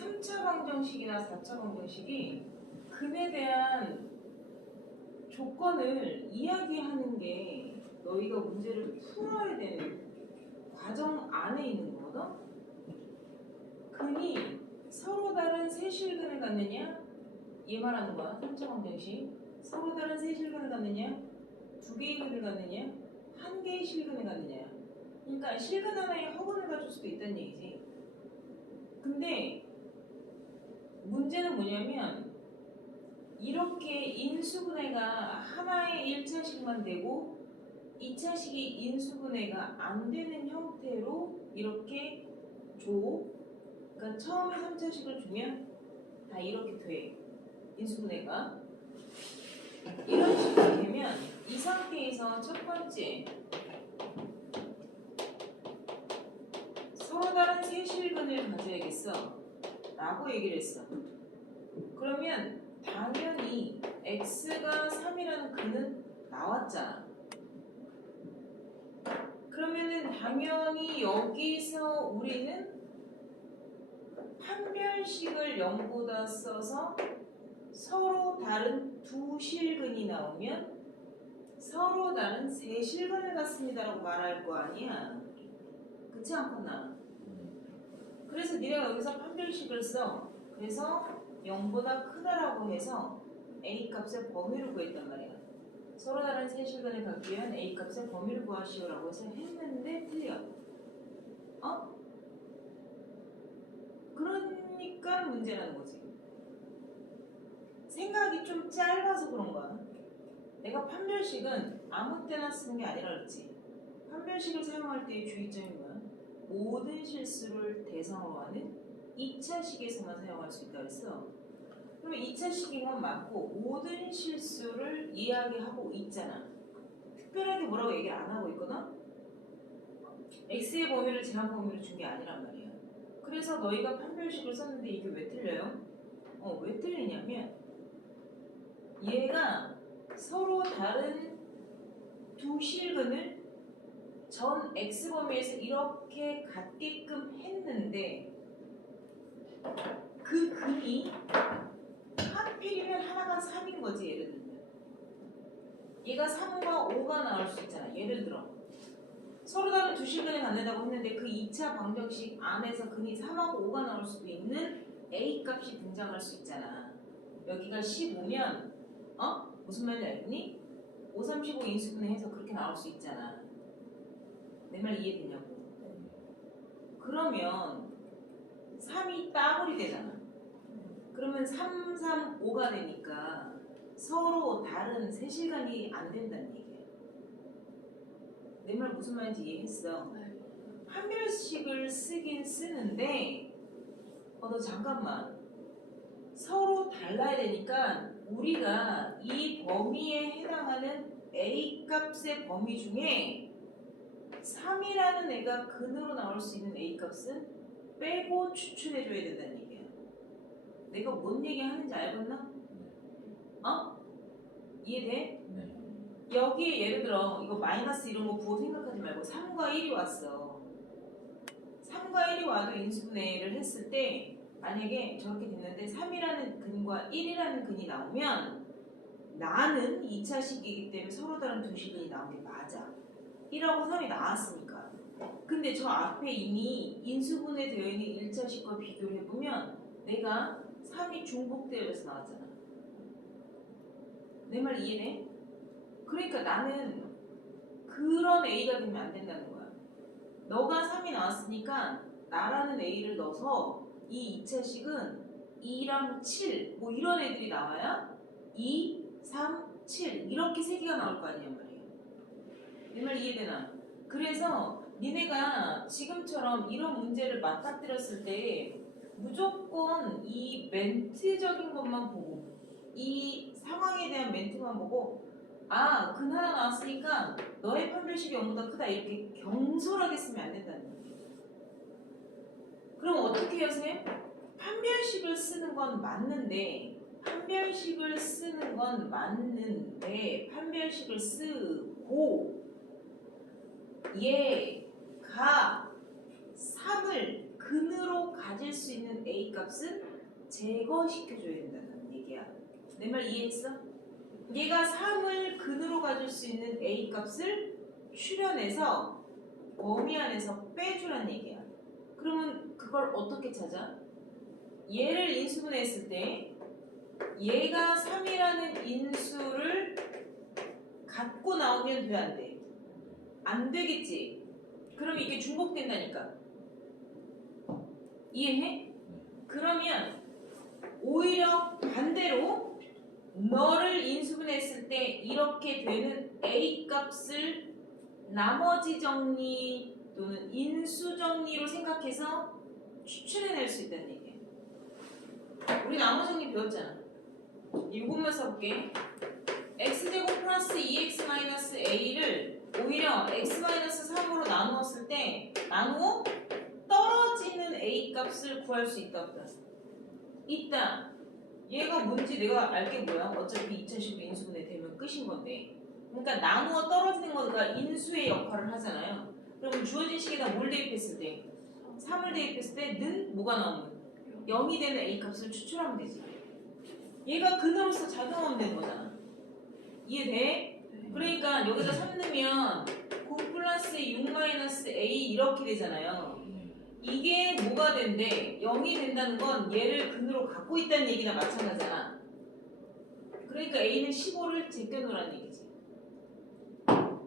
3차 방정식이나 4차 방정식이 근에 대한 조건을 이야기하는 게 너희가 문제를 풀어야 되는 과정 안에 있는 거거든? 근이 서로 다른 세 실근을 갖느냐? 얘 말하는 거야. 3차 방정식. 서로 다른 세 실근을 갖느냐? 두 개의 근을 갖느냐? 한 개의 실근을 갖느냐? 그러니까 실근 하나에 허근을 가질 수도 있다는 얘기지. 근데 문제는 뭐냐면 이렇게 인수분해가 하나의 1차식만 되고 2차식이 인수분해가 안 되는 형태로 이렇게 줘. 그러니까 처음에 3차식을 주면 다 이렇게 돼. 인수분해가. 이런 식으로 되면 이 상태에서 첫 번째 서로 다른 세 실근을 가져야겠어 라고 얘기를 했어. 그러면 당연히 x가 3이라는 근은 나왔잖아. 그러면은 당연히 여기서 우리는 판별식을 0보다 써서 서로 다른 두 실근이 나오면 서로 다른 세 실근을 갖습니다라고 말할 거 아니야. 그렇지 않구나. 그래서 네가 여기서 판별식을 써. 그래서 0보다 크다라고 해서 a 값의 범위를 구했단 말이야. 서로 다른 세 실근을 갖기 위한 a 값의 범위를 구하시오라고 해서 했는데 틀려. 어? 그러니까 문제라는 거지. 생각이 좀 짧아서 그런 거야. 내가 판별식은 아무 때나 쓰는 게 아니라 그랬지. 판별식을 사용할 때의 주의점이 뭐야? 모든 실수를 대상으로 하는 2차식에서만 사용할 수 있다 그랬어. 그러면 2차식인 건 맞고 모든 실수를 이야기하고 있잖아. 특별하게 뭐라고 얘기를 안 하고 있거든? x의 범위를 제한 범위로 준 게 아니란 말이야. 그래서 너희가 판별식을 썼는데 이게 왜 틀려요? 왜 틀리냐면 얘가 서로 다른 두 실근을 전 x범위에서 이렇게 갖게끔 했는데 그 근이 하필이면 하나가 3인 거지. 예를 들면 얘가 3과 5가 나올 수 있잖아. 예를 들어 서로 다른 두 실근을 갖는다고 했는데 그 2차 방정식 안에서 근이 3하고 5가 나올 수도 있는 a 값이 등장할 수 있잖아. 여기가 15면 무슨 말인지 알겠니? 5, 35 인수분해해서 그렇게 나올 수 있잖아. 내 말 이해되냐고. 그러면 3이 따블이 되잖아. 그러면 3, 3, 5가 되니까 서로 다른 세 실간이 안 된다는 얘기야. 내 말 무슨 말인지 이해했어? 판별식을 쓰긴 쓰는데 너 잠깐만. 서로 달라야 되니까 우리가 이 범위에 해당하는 a 값의 범위 중에 3이라는 애가 근으로 나올 수 있는 a 값은 빼고 추출해줘야 된다는 얘기야. 내가 뭔 얘기 하는지 알겠나? 이해돼? 네. 여기에 예를 들어 이거 마이너스 이런 거 부호 생각하지 말고 3과 1이 왔어. 3과 1이 와도 인수분해를 했을 때 만약에 저렇게 됐는데 3이라는 근과 1이라는 근이 나오면 나는 2차식이기 때문에 서로 다른 두 식이 나온 게 맞아. 1하고 3이 나왔으니까. 근데 저 앞에 이미 인수분해 되어 있는 1차식과 비교를 해보면 내가 3이 중복되어서 나왔잖아. 내 말 이해돼? 그러니까 나는 그런 A가 되면 안 된다는 거야. 너가 3이 나왔으니까 나라는 A를 넣어서 이 2차식은 2랑 7 뭐 이런 애들이 나와야 2, 3, 7 이렇게 세 개가 나올 거 아니냐 말이에요. 내 말 이해되나? 그래서 니네가 지금처럼 이런 문제를 맞닥뜨렸을 때 무조건 이 멘트적인 것만 보고 이 상황에 대한 멘트만 보고 근 하나 나왔으니까 너의 판별식이 0보다 크다 이렇게 경솔하게 쓰면 안 된다는 거예요. 그럼 어떻게 해요, 선생님? 판별식을 쓰는 건 맞는데 판별식을 쓰고 얘가 3을 근으로 가질 수 있는 A 값은 제거시켜줘야 된다는 얘기야. 내 말 이해했어? 얘가 3을 근으로 가질 수 있는 a 값을 추려내서 범위 안에서 빼주란 얘기야. 그러면 그걸 어떻게 찾아? 얘를 인수분해했을 때 얘가 3이라는 인수를 갖고 나오면 돼, 안 돼? 안 되겠지. 그럼 이게 중복된다니까. 이해해? 그러면 오히려 반대로 너를 인수분해했을 때 이렇게 되는 a 값을 나머지 정리 또는 인수 정리로 생각해서 추출해낼 수 있다는 얘기야. 우리 나머지 정리 배웠잖아. 이것만 써볼게. x제곱 플러스 2x 마이너스 a를 오히려 x 마이너스 3으로 나누었을 때 나누어 떨어지는 a 값을 구할 수 있다 없다? 있다. 얘가 뭔지 내가 알게 뭐야? 어차피 2019 인수분해 되면 끝인 건데. 그러니까 나누어 떨어지는 거가 인수의 역할을 하잖아요. 그러면 주어진 식에다 뭘 대입했을 때? 3을 대입했을 때 는 뭐가 나오면? 0이 되는 a 값을 추출하면 되지. 얘가 근으로서 작용하면 되는 거잖아. 이해돼? 그러니까 여기다 3 넣으면 9 플러스 6 마이너스 a 이렇게 되잖아요. 이게 뭐가 된대? 0이 된다는 건 얘를 근으로 갖고 있다는 얘기나 마찬가지잖아. 그러니까 a는 15를 제껴놓으라는 얘기지.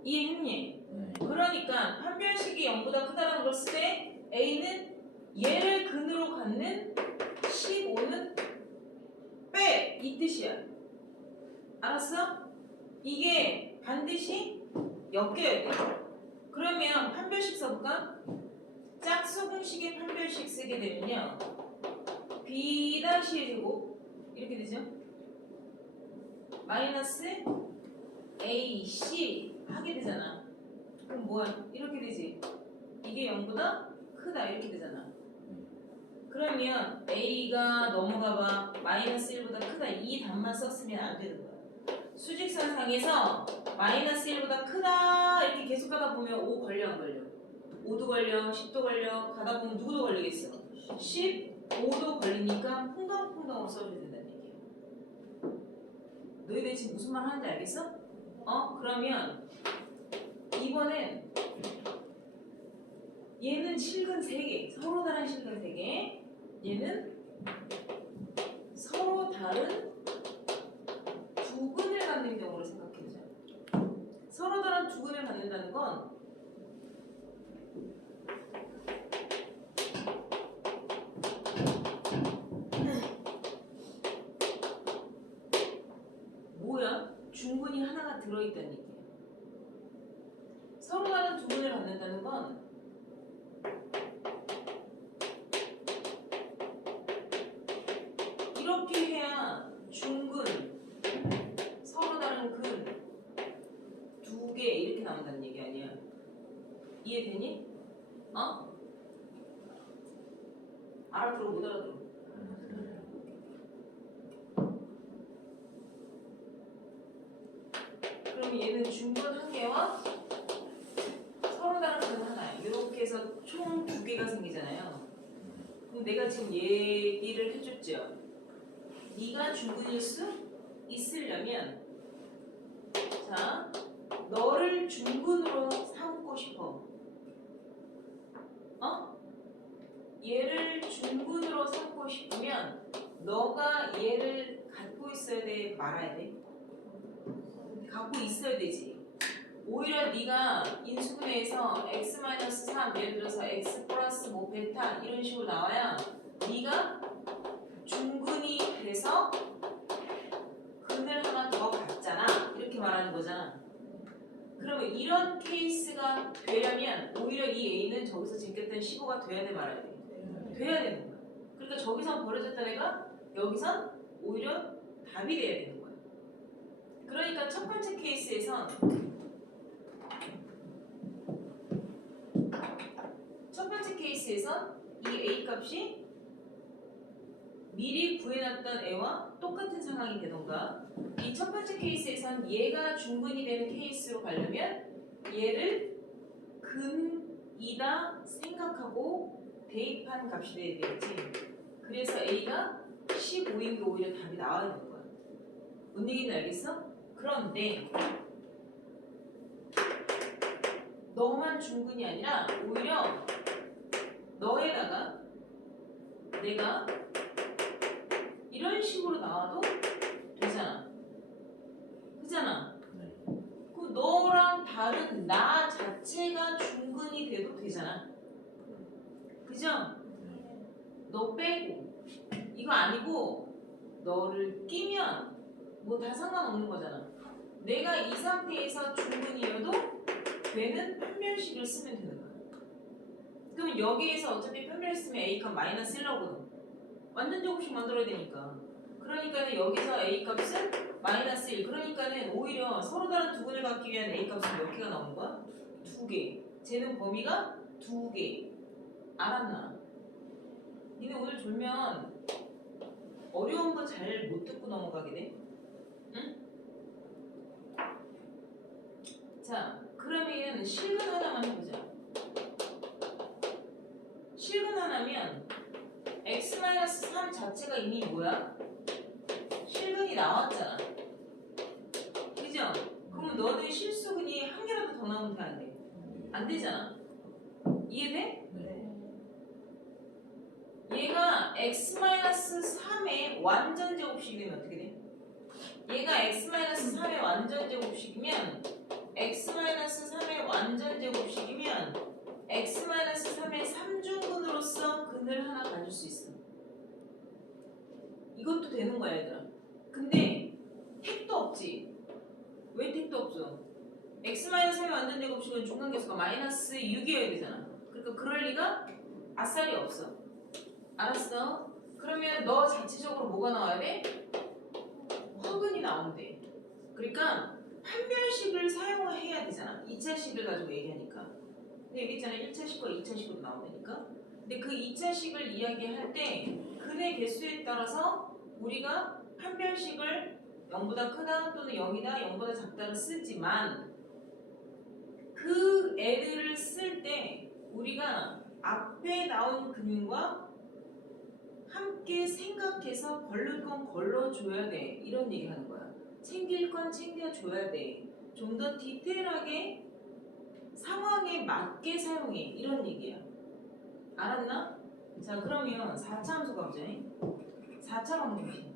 이해했니? 그러니까 판별식이 0보다 크다는 걸 쓸 때 a는 얘를 근으로 갖는 15는 빼! 이 뜻이야. 알았어? 이게 반드시 엮여야 돼. 그러면 판별식 써볼까? 짝수공식의 판별식 쓰게 되면요. b-의 제곱 이렇게 되죠? 마이너스 ac 하게 되잖아. 그럼 뭐야? 이렇게 되지. 이게 0보다 크다 이렇게 되잖아. 그러면 a가 넘어가봐. 마이너스 1보다 크다 이 답만 썼으면 안 되는 거야. 수직선상에서 마이너스 1보다 크다 이렇게 계속 가다 보면 5 걸려 안 걸려? 5도 걸려, 10도 걸려, 가다 보면 누구도 걸리겠어? 15도 걸리니까 풍덩풍덩으로 써줘야 된다는 얘기야. 너희들 지금 무슨 말 하는지 알겠어? 그러면 이번엔 얘는 실근 3개, 서로 다른 실근 3개, 얘는 서로 다른 두근을 갖는 경우를 생각해보자. 서로 다른 두근을 갖는다는 건 뭐야? 중근이 하나가 들어있다는 얘기야. 서로 다른 두근을 갖는다는 건 이렇게 해야 중근, 서로 다른 근 2개 이렇게 나온다는 얘기 아니야. 이해되니? 알아들어 못 알아들어? 그럼 얘는 중근 1개와 서로 다른 근 하나 이렇게 해서 총 2개가 생기잖아요. 그럼 내가 지금 얘기를 해줬죠. 네가 중근일 수 있으려면 자 너를 중근으로 삼고 싶어. 얘를 중근으로 삼고 싶으면 너가 얘를 갖고 있어야 돼? 말아야 돼? 갖고 있어야 되지. 오히려 네가 인수분해에서 x-3 예를 들어서 x 플러스 뭐 베타 이런 식으로 나와야 네가 중근이 돼서 근을 하나 더 갖잖아 이렇게 말하는 거잖아. 그러면 이런 케이스가 되려면 오히려 이 a는 저기서 제꼈던 15가 돼야 돼 말아야 돼? 돼야 되는 거야. 그러니까 저기서 벌어졌던 애가 여기선 오히려 답이 돼야 되는 거야. 그러니까 첫 번째 케이스에선 이 a 값이 미리 구해놨던 애와 똑같은 상황이 되던가 이 첫 번째 케이스에선 얘가 중근이 되는 케이스로 가려면 얘를 근이다 생각하고 대입한 값이 돼야 되겠지. 그래야 그래서 A가 15인 게 오히려 답이 나와야 되는 거야. 뭔 얘기인지 알겠어? 그런데 너만 중근이 아니라 오히려 너에다가 내가 이런 식으로 나와도 되잖아. 그잖아. 그 너랑 다른 나 자체가 중근이 돼도 되잖아. 그죠? 너 빼고 이거 아니고 너를 끼면 뭐 다 상관없는 거잖아. 내가 이 상태에서 중근이어도 되는 판별식을 쓰면 되는 거야. 그러면 여기에서 어차피 판별 쓰면 A 값 마이너스 1나오거든. 완전 제곱식 만들어야 되니까. 그러니까는 여기서 A 값은 마이너스 1. 그러니까는 오히려 서로 다른 두 근을 갖기 위한 A 값은 몇 개가 나오는 거야? 2개. 쟤는 범위가 2개. 알았나? 니네 오늘 졸면 어려운 거 잘 못 듣고 넘어가게 돼? 응? 자, 그러면 실근 하나만 해보자. 실근 하나면 x-3 자체가 이미 뭐야? 실근이 나왔잖아. 그죠? 그럼 너는 실수근이 한 개라도 더 나오면 돼, 안 돼? 안 되잖아. 이해돼? 얘가 x-3의 완전 제곱식이 되면 어떻게 돼? 얘가 x-3의 완전 제곱식이면 x-3의 완전 제곱식이면 x-3의 3중근으로서 근을 하나 가질 수 있어. 이것도 되는 거야, 얘들아. 근데 택도 없지. 왜 택도 없어? x-3의 완전 제곱식은 중간계수가 마이너스 6이어야 되잖아. 그러니까 그럴 리가 아싸리 없어. 알았어? 그러면 너 자체적으로 뭐가 나와야 돼? 화근이 나온대. 그러니까 판별식을 사용해야 되잖아. 2차식을 가지고 얘기하니까. 근데 여기 있잖아. 1차식과 2차식으로 나오니까. 근데 그 2차식을 이야기할 때 근의 개수에 따라서 우리가 판별식을 0보다 크다 또는 0이다 0보다 작다를 쓰지만 그 애들을 쓸 때 우리가 앞에 나온 근과 함께 생각해서 걸릴 건 걸러줘야 돼. 이런 얘기 하는 거야. 챙길 건 챙겨줘야 돼. 좀 더 디테일하게 상황에 맞게 사용해. 이런 얘기야. 알았나? 자, 그러면 4차 함수 가보자. 4차 방정식.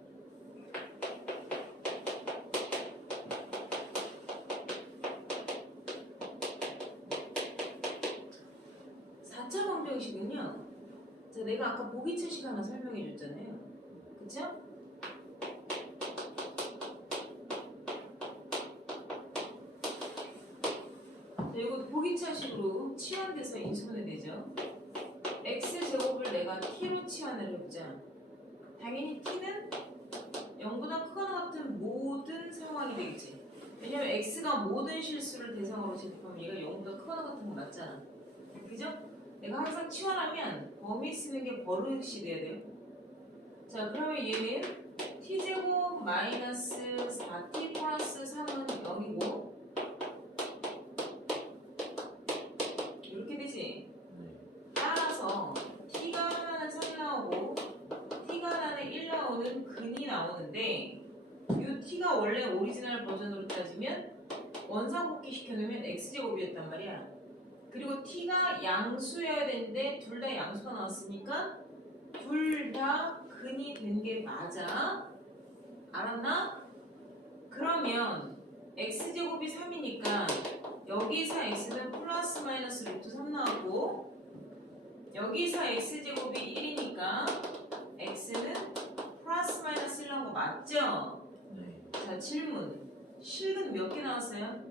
4차 방정식은요. 자, 내가 아까 보기차식 하나 설명해 줬잖아요. 그쵸? 자, 이거 보기차식으로 치환돼서 인수분해 되죠. x제곱을 내가 t로 치환을 해보자. 당연히 t는 0보다 크거나 같은 모든 상황이 되겠지. 왜냐면 x가 모든 실수를 대상으로 제곱하면 얘가 0보다 크거나 같은 거 맞잖아. 그죠? 내가 항상 치환하면 범위 쓰는 게 버릇이 돼야 돼요. 자, 그러면 얘는 t제곱 마이너스 4t 플러스 3은 0이고 이렇게 되지. 따라서 t가 하나는 3 나오고 t가 하나는 1 나오는 근이 나오는데 이 t가 원래 오리지널 버전으로 따지면 원상복귀 시켜놓으면 x제곱이었단 말이야. 그리고 t가 양수여야 되는데 둘 다 양수가 나왔으니까 둘 다 근이 된 게 맞아. 알았나? 그러면 x제곱이 3이니까 여기서 x는 플러스 마이너스 루트 3 나오고 여기서 x제곱이 1이니까 x는 플러스 마이너스 1 나온 거 맞죠? 네. 자, 질문. 실근 몇 개 나왔어요?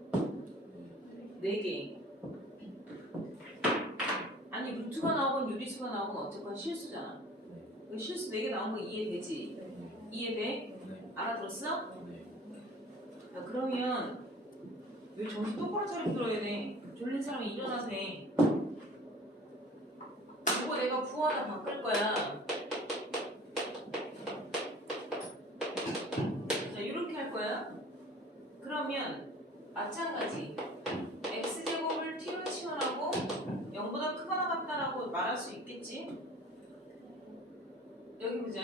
4개. 아니 루트가 나오건 유리수가 나오건 어쨌건 실수잖아. 그 실수 4개 나온 거 이해되지? 이해돼? 네. 알아들었어? 네. 자, 그러면 왜 정신 똑바로 차리고 들어야 돼? 졸린 사람이 일어나서 해. 이거 내가 부호 하나 바꿀 거야. 자, 이렇게 할 거야. 그러면 마찬가지. x제곱을 t로 치환하고 0보다 크거나 같다라고 말할 수 있겠지? 여기 여기 보자.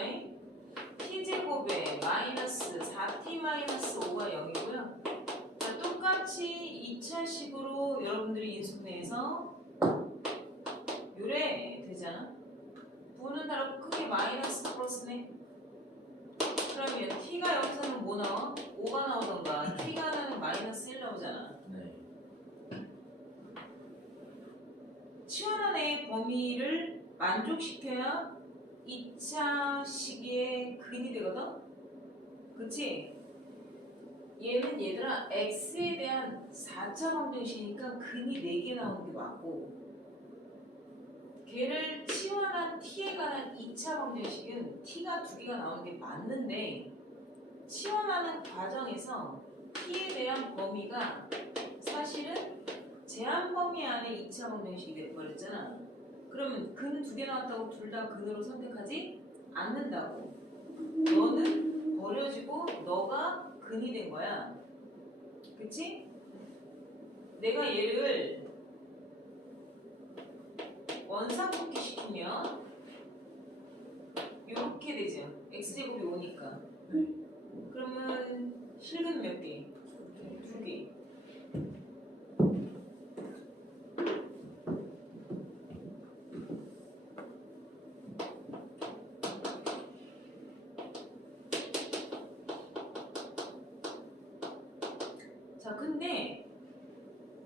t제곱에 마이너스 4t 마이너스 5가 0이고요. 자, 똑같이 2차식으로 여러분들이 인수분해해서 요래 되잖아. 부는 다르고 크게 마이너스 플러스네. 그러면 t가 여기서는 뭐 나와? 5가 나오던가 t가 하나는 마이너스 1 나오잖아. 네. 치환한의 범위를 만족시켜야 2차 시기의 근이 되거든? 그치? 얘는 얘들아 x에 대한 4차 방정식이니까 근이 4개 나오는 게 맞고 걔를 치환한 t에 관한 2차 방정식은 t가 2개가 나오는 게 맞는데 치환하는 과정에서 t에 대한 범위가 사실은 제한 범위 안에 2차 방정식이 돼버렸잖아. 그러면 근 2개 나왔다고 둘 다 근으로 선택하지 않는다고. 너는 버려지고 너가 근이 된 거야. 그치? 내가 얘를 원상복귀 시키면 이렇게 되죠. x제곱이 5니까. 네. 그러면 실근 몇 개? 2개. 자, 근데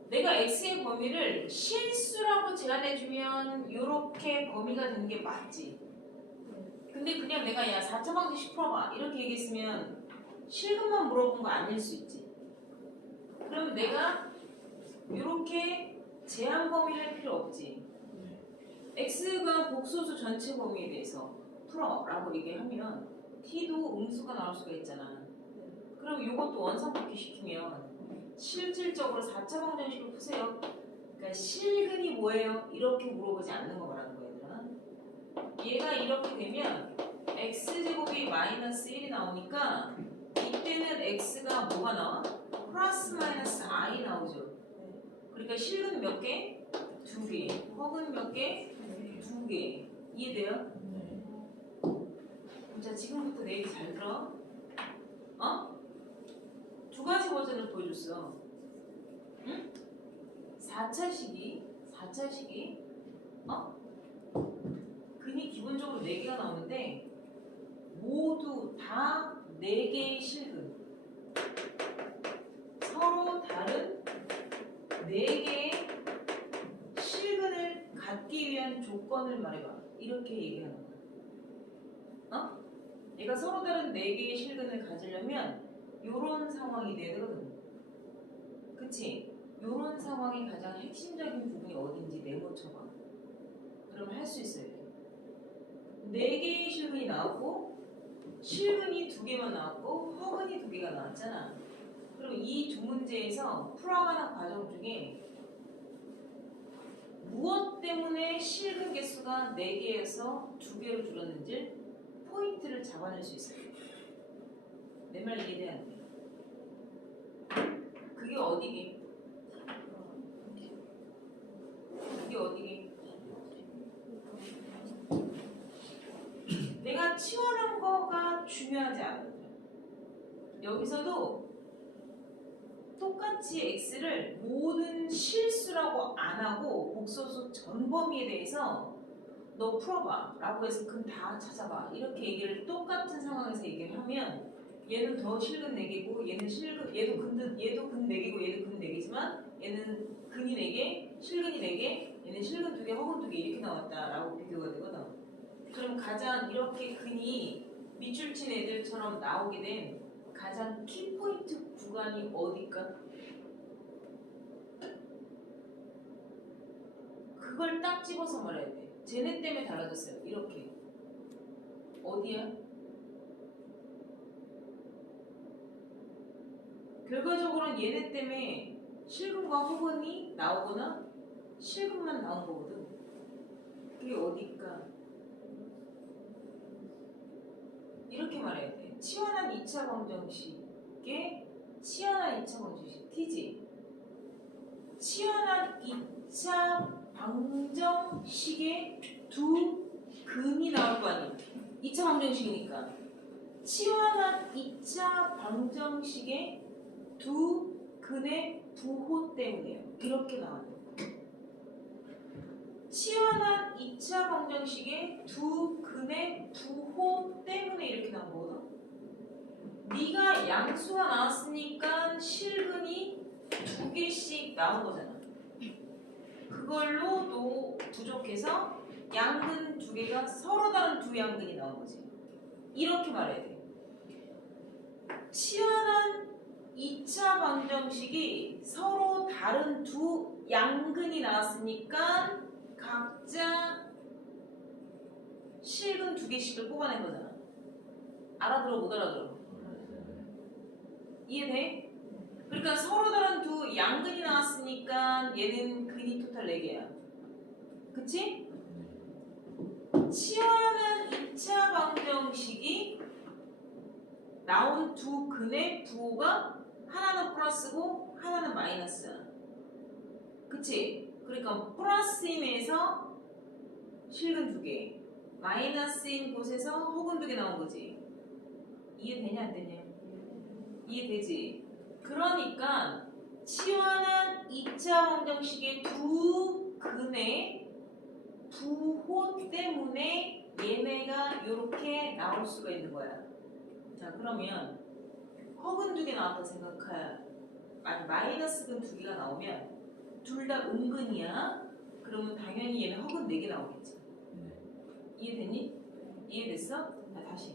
내가 x의 범위를 실수라고 제한해주면 이렇게 범위가 되는 게 맞지. 근데 그냥 내가 야 4차 방정식 풀어봐 이렇게 얘기했으면 실근만 물어본 거 아닐 수 있지. 그럼 내가 이렇게 제한 범위 할 필요 없지. x가 복소수 전체 범위에 대해서 풀어라고 얘기하면 t도 음수가 나올 수가 있잖아. 그럼 이것도 원상복귀 시키면 실질적으로 4차 방정식을 푸세요. 그러니까 실근이 뭐예요? 이렇게 물어보지 않는 거 말하는 거야, 얘들아. 얘가 이렇게 되면 x제곱이 마이너스 1이 나오니까 이때는 x가 뭐가 나와? 플러스 마이너스 i 나오죠. 그러니까 실근 몇 개? 2개. 허근 몇 개? 2개. 이해돼요? 자, 지금부터 내 얘기 잘 들어. 어? 2가지 버전을 보여줬어. 응? 4차식이 근이 기본적으로 4개가 나오는데 모두 다 4개의 실근. 서로 다른 4개의 실근을 갖기 위한 조건을 말해봐. 이렇게 얘기하는 거야. 어? 얘가 서로 다른 4개의 실근을 가지려면 요런 상황이 돼야 되거든. 그치? 요런 상황이 가장 핵심적인 부분이 어딘지 메모쳐봐. 그럼 할 수 있어야 돼. 4개의 실근이 나왔고 실근이 2개만 나왔고 허근이 2개가 나왔잖아. 그럼 이 두 문제에서 풀어가는 과정 중에 무엇 때문에 실근 개수가 4개에서 2개로 줄었는지 포인트를 잡아낼 수 있어요. 내 말 이해돼야 돼. 그게 어디게? 그게 어디게? 내가 치환한 거가 중요하지 않아. 여기서도 똑같이 x를 모든 실수라고 안 하고 복소수 전 범위에 대해서 너 풀어봐 라고 해서 근 다 찾아봐 이렇게 얘기를 똑같은 상황에서 얘기를 하면 얘는 더 실근 4개고 얘는 실근 얘도 근 4개고 얘도 근 4개지만 얘는 근이 4개 실근이 4개 얘는 실근 2개 허근 2개 이렇게 나왔다 라고 비교가 되거든. 그럼 가장 이렇게 근이 밑줄 친 애들처럼 나오게 된 가장 키포인트 구간이 어딜까? 그걸 딱 집어서 말해야 돼. 쟤네 때문에 달라졌어요. 이렇게. 어디야? 결과적으로는 얘네 때문에 실근과 허근이 나오거나 실근만 나온 거거든. 그게 어딜까? 이렇게 말해야 돼. 치환한 2차 방정식에 치환한 2차 방정식 T지. 치환한 2차 방정식에 두 근이 나올 거 아니야. 2차 방정식이니까 치환한 2차 방정식의 두 근의 부호 때문이에요. 이렇게 나와요. 치환한 2차 방정식의 두 근의 부호 때문에 이렇게 나온 거거든. 네가 양수가 나왔으니까 실근이 두 개씩 나온 거잖아. 그걸로도 부족해서 양근 두 개가 서로 다른 두 양근이 나온 거지. 이렇게 말해야 돼. 치환한 2차 방정식이 서로 다른 두 양근이 나왔으니까 각자 실근 두 개씩을 뽑아낸 거잖아. 알아들어 못 알아들어? 이해돼? 그러니까 서로 다른 두 양근이 나왔으니까 얘는 근이 토탈 4개야. 그치? 치환한 2차 방정식이 나온 두 근의 부호가 하나는 플러스고 하나는 마이너스야. 그치? 그러니까 플러스임에서 실근 2개, 마이너스인 곳에서 혹은 2개 나온 거지. 이해되냐 안 되냐? 이해되지? 그러니까 치환한 2차 방정식의 두 근의 부호 때문에 얘네가 이렇게 나올 수가 있는 거야. 자, 그러면 허근 2개 나왔다 생각해. 아니, 마이너스 근 2개가 나오면 둘 다 음근이야. 그러면 당연히 얘는 허근 4개 나오겠지. 이해됐니? 이해됐어? 자, 다시.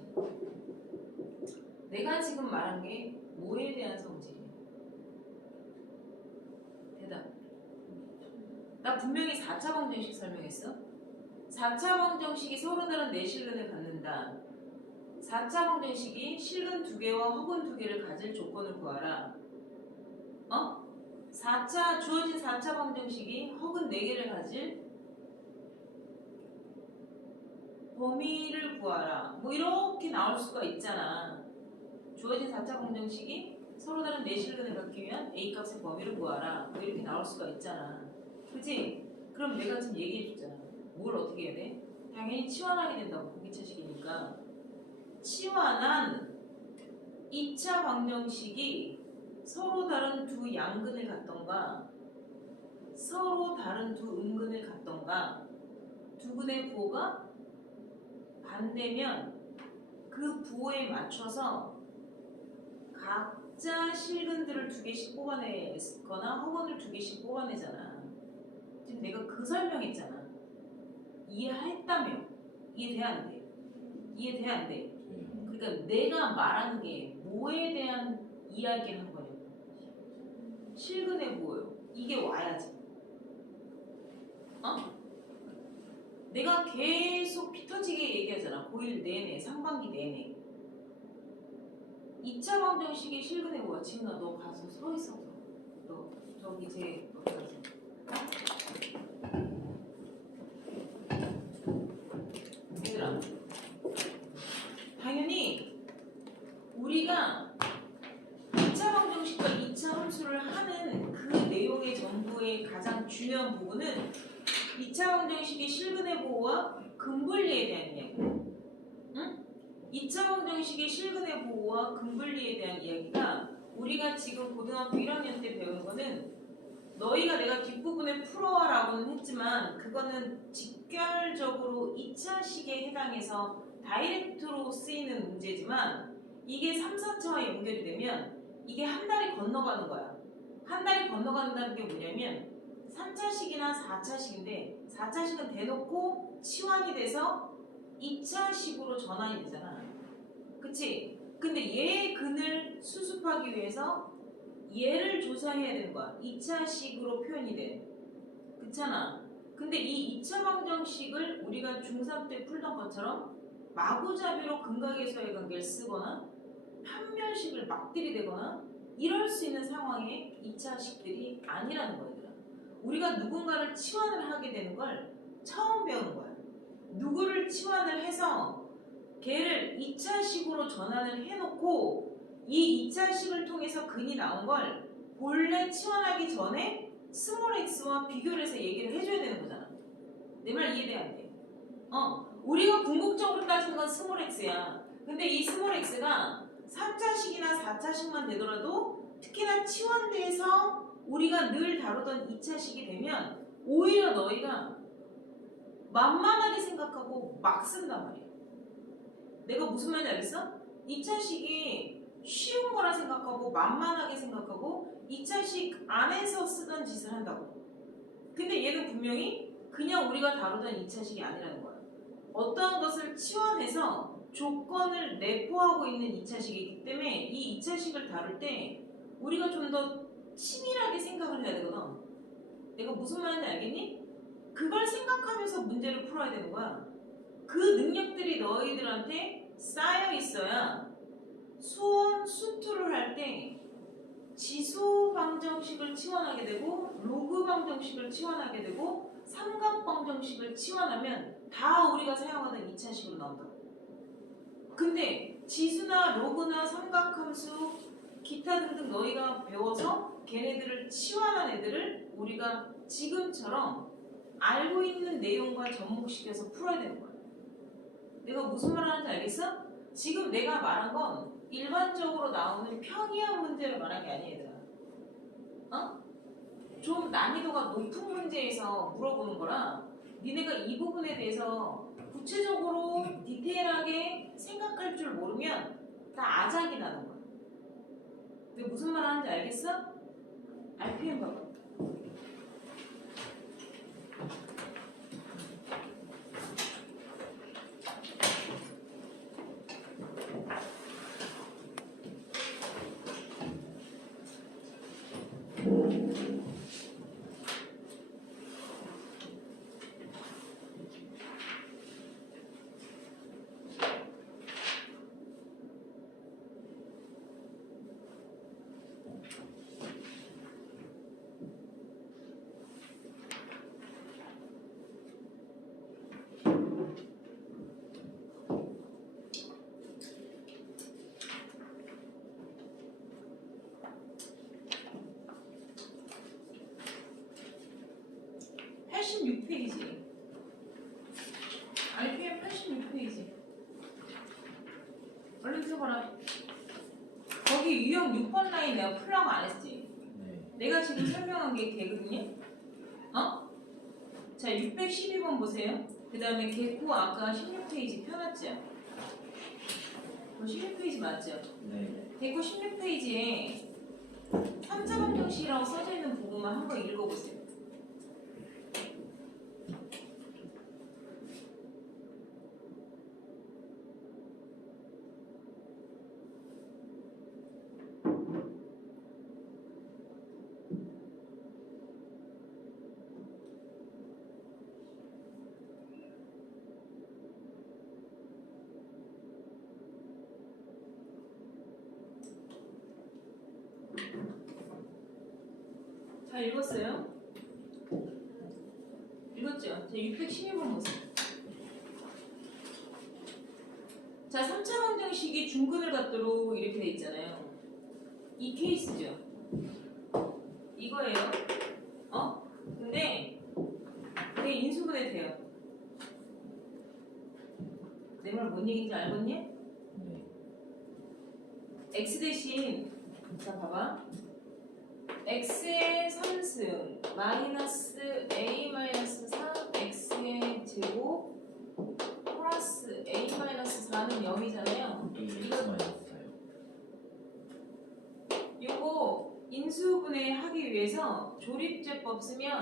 내가 지금 말한 게 뭐에 대한 성질이야? 대답. 나 분명히 4차 방정식 설명했어. 4차 방정식이 서로 다른 내실근을 갖는다. 4차 방정식이 실근 2개와 허근 2개를 가질 조건을 구하라. 주어진 4차 방정식이 허근 4개를 가질 범위를 구하라. 뭐 이렇게 나올 수가 있잖아. 주어진 4차 방정식이 서로 다른 내실근을 갖기면 A 값의 범위를 구하라. 뭐 이렇게 나올 수가 있잖아. 그치? 그럼 내가 지금 얘기해줬잖아. 뭘 어떻게 해야 돼? 당연히 치환하게 된다고. 공기차식이니까. 치환한 2차 방정식이 서로 다른 두 양근을 갖던가 서로 다른 두 음근을 갖던가 두 근의 부호가 반대면 그 부호에 맞춰서 각자 실근들을 2개씩 뽑아내거나 허근을 2개씩 뽑아내잖아. 지금 내가 그 설명했잖아. 이해했다며? 이해돼 안 돼? 이해돼 안 돼? 그러니까 내가 말하는 게 뭐에 대한 이야기를 한 거냐고. 실근의 부호요. 이게 와야지. 내가 계속 피 터지게 얘기하잖아. 고1 내내, 상반기 내내. 2차 방정식의 실근의 부호야. 지훈아, 너 가서 서 있어. 너 저기 제 어디 가서. 얘들아, 당연히 우리가 2차 방정식과 2차 함수를 하는 그 내용의 전부의 가장 중요한 부분은 2차 방정식의 실근의 부호와 근분리에 대한 이야기. 응? 2차 방정식의 실근의 부호와 근분리에 대한 이야기가 우리가 지금 고등학교 1학년 때 배우는 거는 너희가 내가 뒷부분에 풀어와라고는 했지만 그거는 직결적으로 2차식에 해당해서 다이렉트로 쓰이는 문제지만 이게 3, 4차와 연결이 되면 이게 한 달이 건너가는 거야. 한 달이 건너간다는 게 뭐냐면 3차식이나 4차식인데 4차식은 대놓고 치환이 돼서 2차식으로 전환이 되잖아. 그치? 근데 얘의 근을 수습하기 위해서 얘를 조사해야 되는 거야. 2차식으로 표현이 돼. 그렇잖아. 근데 이 2차 방정식을 우리가 중3 때 풀던 것처럼 마구잡이로 근각에서의 관계를 쓰거나 판별식을 막 들이대거나 이럴 수 있는 상황에 2차식들이 아니라는 거야. 우리가 누군가를 치환을 하게 되는 걸 처음 배우는 거야. 누구를 치환을 해서 걔를 2차식으로 전환을 해놓고 이 2차식을 통해서 근이 나온 걸 본래 치환하기 전에 스몰 x와 비교를 해서 얘기를 해줘야 되는 거잖아. 내 말 이해돼 안 돼? 우리가 궁극적으로 따지는 건 스몰 x야. 근데 이 스몰 x가 3차식이나 4차식만 되더라도 특히나 치원대에서 우리가 늘 다루던 2차식이 되면 오히려 너희가 만만하게 생각하고 막 쓴단 말이야. 내가 무슨 말인지 알겠어? 2차식이 쉬운 거라 생각하고 만만하게 생각하고 2차식 안에서 쓰던 짓을 한다고. 근데 얘는 분명히 그냥 우리가 다루던 2차식이 아니라는 거야. 어떠한 것을 치환해서 조건을 내포하고 있는 2차식이기 때문에 이 2차식을 다룰 때 우리가 좀 더 치밀하게 생각을 해야 되거든. 내가 무슨 말인지 알겠니? 그걸 생각하면서 문제를 풀어야 되는 거야. 그 능력들이 너희들한테 쌓여 있어야 수원, 수투를 할 때 지수 방정식을 치환하게 되고 로그 방정식을 치환하게 되고 삼각 방정식을 치환하면 다 우리가 사용하는 2차식으로 나온다. 근데 지수나 로그나 삼각함수 기타 등등 너희가 배워서 걔네들을 치환한 애들을 우리가 지금처럼 알고 있는 내용과 접목시켜서 풀어야 되는 거야. 내가 무슨 말 하는지 알겠어? 지금 내가 말한 건 일반적으로 나오는 평이한 문제를 말한 게 아니야, 얘들아. 어? 좀 난이도가 높은 문제에서 물어보는 거라 니네가 이 부분에 대해서 구체적으로 디테일하게 생각할 줄 모르면 다 아작이 나는 거야. 내가 무슨 말 하는지 알겠어? RPM 봐봐. 페이지. RPM 86페이지. 얼른 써봐라. 거기 유형 6번 라인 내가 풀라고 안 했지? 네. 내가 지금 설명한 게 걔거든요? 어? 자, 612번 보세요. 그 다음에 개코 아까 16페이지 펴놨죠? 16페이지 맞죠? 네. 개코 16페이지에 3차 방정식이라고 써져 있는 부분만 한번 읽어보세요. 다 읽었어요? 읽었죠? 제 612번 보세요. 자, 3차 방정식이 중근을 갖도록 이렇게 돼 있잖아요. 이 케이스죠. 이거예요. 어? 근데 이게 인수분해 돼요. 내 말 뭔 얘기인지 알겠니? 네. x 대신 자 봐봐. x의 3승 마이너스 a 마이너스 3x의 제곱 플러스 a 마이너스 4는 0이잖아요. AX만 있어요. 요거 인수분해 하기 위해서 조립제법 쓰면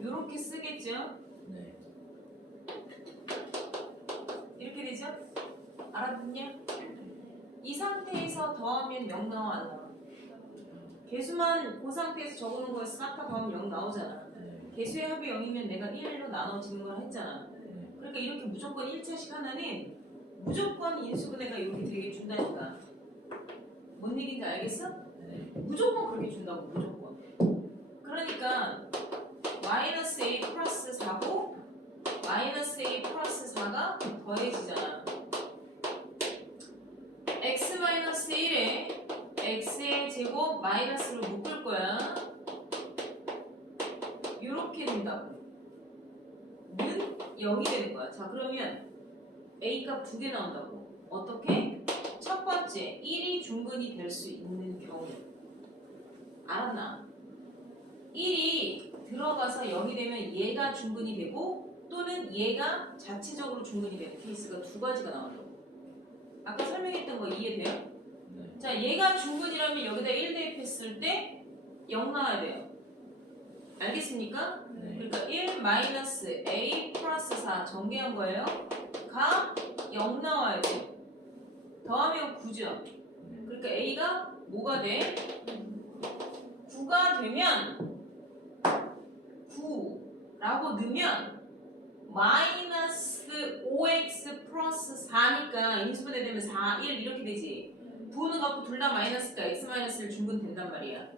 요렇게 쓰겠죠? 네. 이렇게 되죠? 알아듣냐? 이 상태에서 더하면 0 나와 안 나와? 개수만 그 상태에서 적어놓은 거에서 싹 다 더하면 0 나오잖아. 네. 개수의 합이 0이면 내가 1로 나눠지는 걸 했잖아. 네. 그러니까 이렇게 무조건 1차식 하나는 무조건 인수분해가 이렇게 되게 준다니까. 뭔 얘기인지 알겠어? 네. 무조건 그렇게 준다고, 무조건. 그러니까 마이너스 a 플러스 4고 마이너스 a 플러스 4가 더해지잖아. x 마이너스 1에 x의 제곱 마이너스를 묶을 거야. 요렇게 된다고. 는 0이 되는 거야. 자, 그러면 A 값 2개 나온다고. 어떻게? 첫 번째, 1이 중근이 될 수 있는 경우. 알았나? 1이 들어가서 0이 되면 얘가 중근이 되고 또는 얘가 자체적으로 중근이 되는 케이스가 두 가지가 나온다고. 아까 설명했던 거 이해돼요? 네. 자, 얘가 중근이라면 여기다 1 대입했을 때 0 나와야 돼요. 알겠습니까? 네. 그러니까 1 마이너스 A 플러스 4 정리한 거예요. 가 0 나와야 돼요. 더하면 9죠. 네. 그러니까 A가 뭐가 돼? 9가 되면 9라고 넣으면 마이너스 5x 플러스 4니까 인수분해 되면 4, 1 이렇게 되지. 부호는 갖고 둘 다 마이너스니까 x 마이너스를 중분 된단 말이야.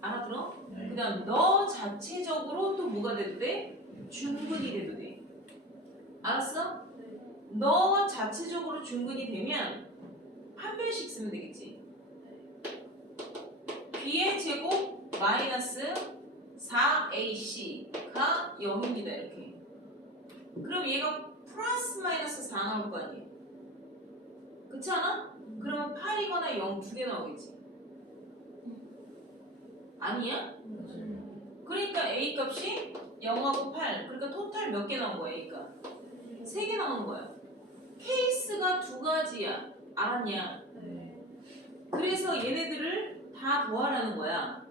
알아들어? 네. 그 다음 너 자체적으로 또 뭐가 돼도 돼? 중근이 돼도 돼. 알았어? 너 자체적으로 중근이 되면 판별식 쓰면 되겠지. b의 제곱 마이너스 4ac가 0입니다. 이렇게. 그럼 얘가 플러스 마이너스 4 나올 거 아니에요? 그렇지 않아? 그러면 8이거나 0 두 개 나오겠지. 아니야? 맞아요. 그러니까 A 값이 0하고 8. 그러니까 토탈 몇 개 나온 거야, A 값? 3개 나온 거야. 케이스가 두 가지야. 알았냐? 네. 그래서 얘네들을 다 더하라는 거야.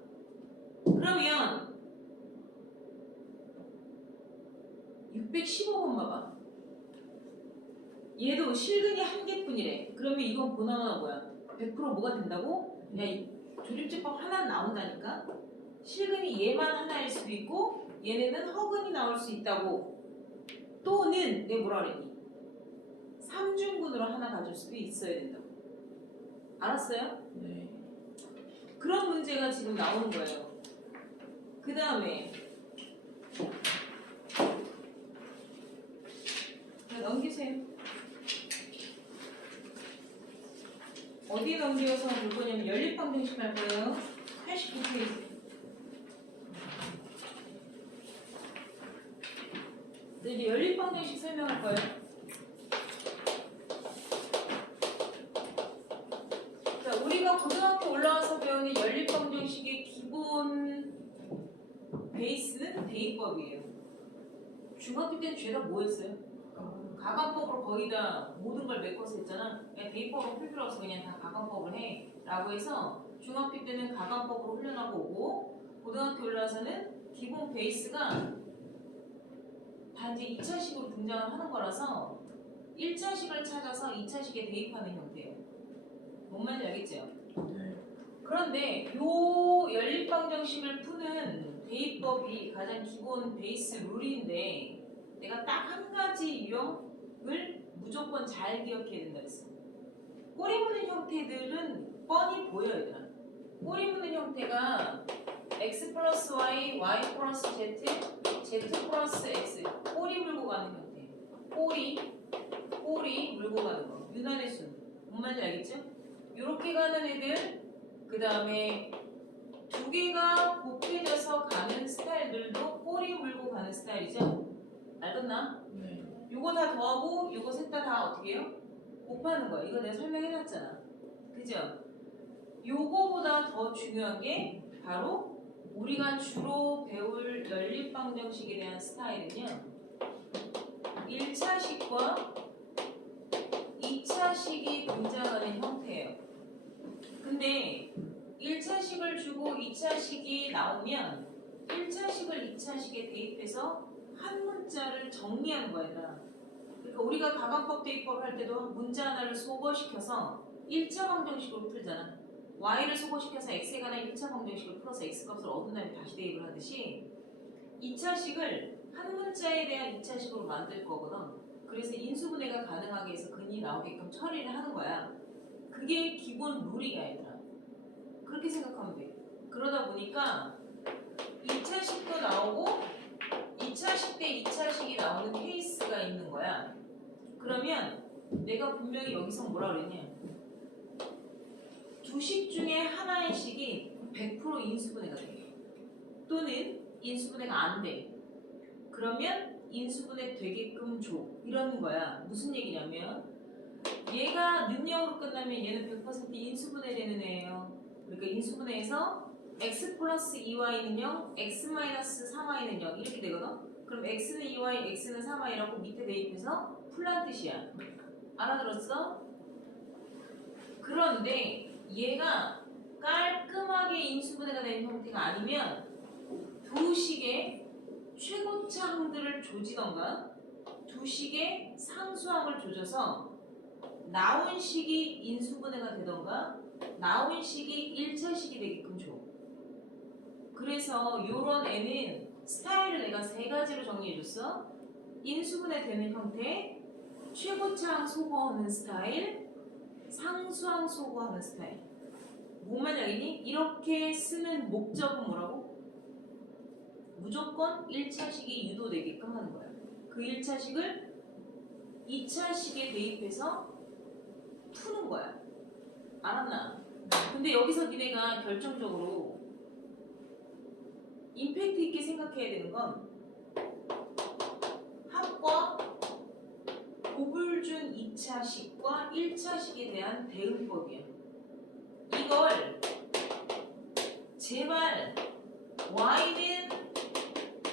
그러면 615번 봐봐. 얘도 실근이 한 개뿐이래. 그러면 이건 보나마나 뭐야? 100% 뭐가 된다고? 야, 이 조립제법 하나 나온다니까? 실근이 얘만 하나일 수도 있고 얘네는 허근이 나올 수 있다고. 또는 내가 뭐라 그랬니? 3중근으로 하나 가질 수도 있어야 된다고. 알았어요? 네. 그런 문제가 지금 나오는 거예요. 그 다음에 넘기세요. 어디에 넘겨서 볼 거냐면 연립방정식 할 거예요. 89페이지. 이제 연립방정식 설명할 거예요. 자, 우리가 고등학교 올라와서 배우는 연립방정식의 기본 베이스는 대입법이에요. 중학교 때는 죄다 뭐였어요? 가관법으로 거의 다 모든 걸 메꿔서 했잖아. 그냥 대입법은 풀 필요 없어. 그냥 다 가관법을 해. 라고 해서 중학교 때는 가관법으로 훈련하고 오고 고등학교 올라와서는 기본 베이스가 단지 2차식으로 등장을 하는 거라서 1차식을 찾아서 2차식에 대입하는 형태예요. 뭔 말인지 알겠죠? 네. 그런데 요 연립방정식을 푸는 대입법이 가장 기본 베이스 룰인데 내가 딱 한 가지 유형을 무조건 잘 기억해야 된다 그랬어. 꼬리 무는 형태들은 뻔히 보여 얘들아. 꼬리 무는 형태가 x 플러스 y, y 플러스 z, z 플러스 x 꼬리 물고 가는 형태. 꼬리 물고 가는 거. 유난의 순. 뭔 말인지 알겠죠? 이렇게 가는 애들, 그 다음에 두 개가 곱해져서 가는 스타일들도 꼬리 물고 가는 스타일이죠? 알겠나? 네. 요거 다 더하고 요거 셋 다 어떻게 해요? 곱하는 거야. 이거 내가 설명해놨잖아. 그죠? 요거보다 더 중요한 게 바로 우리가 주로 배울 연립방정식에 대한 스타일은요. 1차식과 2차식이 등장하는 형태예요. 근데 1차식을 주고 2차식이 나오면 1차식을 2차식에 대입해서 한 문자를 정리하는 거야, 얘들아. 그러니까 우리가 가관법 대입법 할 때도 문자 하나를 소거시켜서 1차 방정식으로 풀잖아. y를 소거시켜서 x에 관한 1차 방정식을 풀어서 x값을 얻은 다음에 다시 대입을 하듯이 2차식을 한 문자에 대한 2차식으로 만들 거거든. 그래서 인수분해가 가능하게 해서 근이 나오게끔 처리를 하는 거야. 그게 기본 룰이야, 얘들아. 그렇게 생각하면 돼. 그러다 보니까 2차식도 나오고 2차식 대 2차식이 나오는 케이스가 있는 거야. 그러면 내가 분명히 여기서 뭐라 그랬냐? 두 식 중에 하나의 식이 100% 인수분해가 돼. 또는 인수분해가 안 돼. 그러면 인수분해 되게끔 줘. 이러는 거야. 무슨 얘기냐면 얘가 능력으로 끝나면 얘는 100% 인수분해 되는 애예요. 그러니까 인수분해에서 x 플러스 2y는 0, x 마이너스 3y는 0 이렇게 되거든. 그럼 x는 2y, x는 3y라고 밑에 대입해서 풀란 뜻이야. 알아들었어? 그런데 얘가 깔끔하게 인수분해가 된 형태가 아니면 두 식의 최고차항들을 조지던가 두 식의 상수항을 조져서 나온 식이 인수분해가 되던가 나온 식이 1차식이 되게끔 줘. 그래서 요런 애는 스타일을 내가 세 가지로 정리해줬어. 인수분해 되는 형태, 최고차항 소거하는 스타일, 상수항 소거하는 스타일. 뭐만 여기니? 이렇게 쓰는 목적은 뭐라고? 무조건 1차식이 유도되게끔 하는 거야. 그 1차식을 2차식에 대입해서 푸는 거야. 알았나? 근데 여기서 니네가 결정적으로 임팩트 있게 생각해야 되는 건 합과 고불준 2차식과 1차식에 대한 대응법이야. 이걸 제발 y는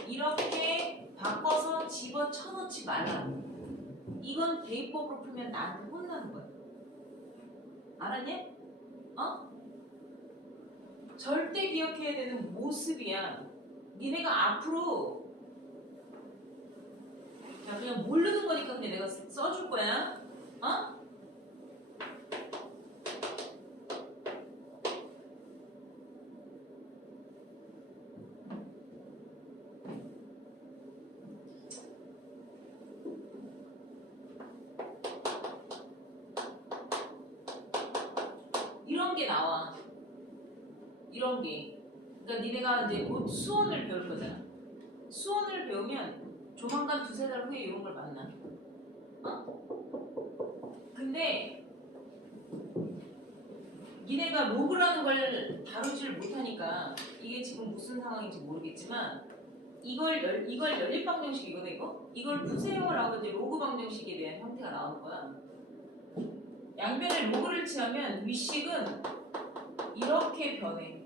이렇게 바꿔서 집어쳐넣지 말라고. 이건 대입법으로 풀면 나한테 혼나는 거야. 알았냐? 어? 절대 기억해야 되는 모습이야. 니네가 앞으로 야 그냥 모르는 거니까 그냥 내가 써줄 거야. 어? 이런 게 나와. 이런 게. 그러니까 니네가 이제 곧 수원을 배울 거잖아. 수원을 배우면 조만간 두세 달 후에 이런 걸 만나. 어? 근데 니네가 로그라는 걸 다루지를 못하니까 이게 지금 무슨 상황인지 모르겠지만 이걸 연립 방정식이거든 이거? 이걸 푸세요라고 이제 로그 방정식에 대한 형태가 나오는 거야. 양변에 로그를 취하면 윗식은 이렇게 변해.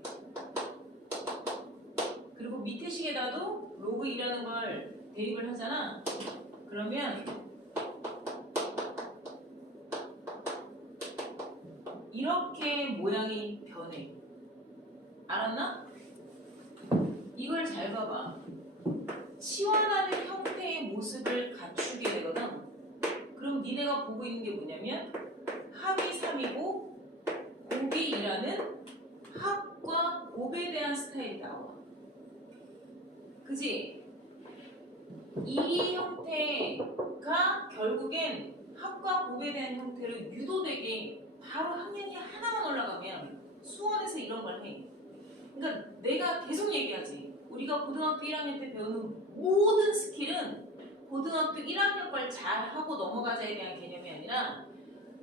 그리고 밑에 식에다도 로그 2라는 걸 대입을 하잖아. 그러면 이렇게 모양이 변해. 알았나? 이걸 잘 봐봐. 치환하는 형태의 모습을 갖추게 되거든. 그럼 니네가 보고 있는 게 뭐냐면 합이 3이고 곱이 2라는 합과 곱에 대한 스타일이 나와. 그지? 이 형태가 결국엔 합과 곱에 대한 형태로 유도되게 바로 학년이 하나만 올라가면 수원에서 이런 걸 해. 그러니까 내가 계속 얘기하지. 우리가 고등학교 1학년 때 배우는 모든 스킬은 고등학교 1학년 걸 잘하고 넘어가자에 대한 개념이 아니라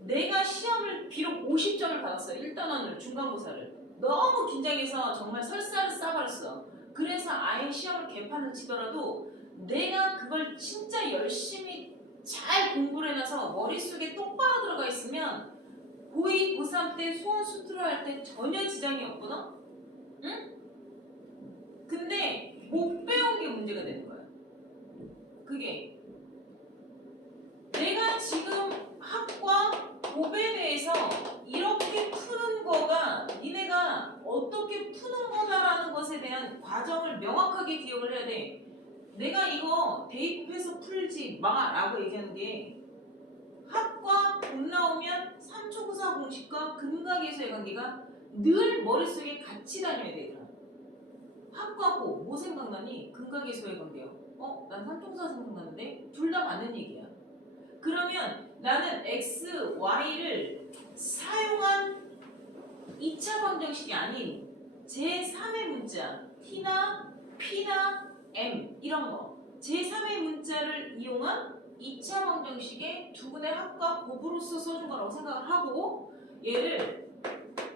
내가 시험을 비록 50점을 받았어요. 1단원을 중간고사를. 너무 긴장해서 정말 설사를 싸버렸어. 그래서 아예 시험을 개판을 치더라도 내가 그걸 진짜 열심히 잘 공부를 해놔서 머릿속에 똑바로 들어가 있으면 고2, 고3 때 수원 수투를 할 때 전혀 지장이 없거든? 응? 근데 못 배운 게 문제가 되는 거야. 그게 내가 지금 합과 곱에 대해서 이렇게 푸는 거가 니네가 어떻게 푸는 거다라는 것에 대한 과정을 명확하게 기억을 해야 돼. 내가 이거 대입해서 풀지 마라고 얘기하는 게 합과 곱 나오면 3초고사 공식과 근각에서의 관계가 늘 머릿속에 같이 다녀야 돼. 합과 곱, 뭐 생각나니? 근각에서의 관계요. 난 3초고사 생각나는데 둘 다 맞는 얘기야. 그러면 나는 x, y를 사용한 2차 방정식이 아닌 제3의 문자 t나 p나 m 이런 거 제3의 문자를 이용한 2차 방정식의 두 분의 합과 곱으로서 써준 거라고 생각을 하고 얘를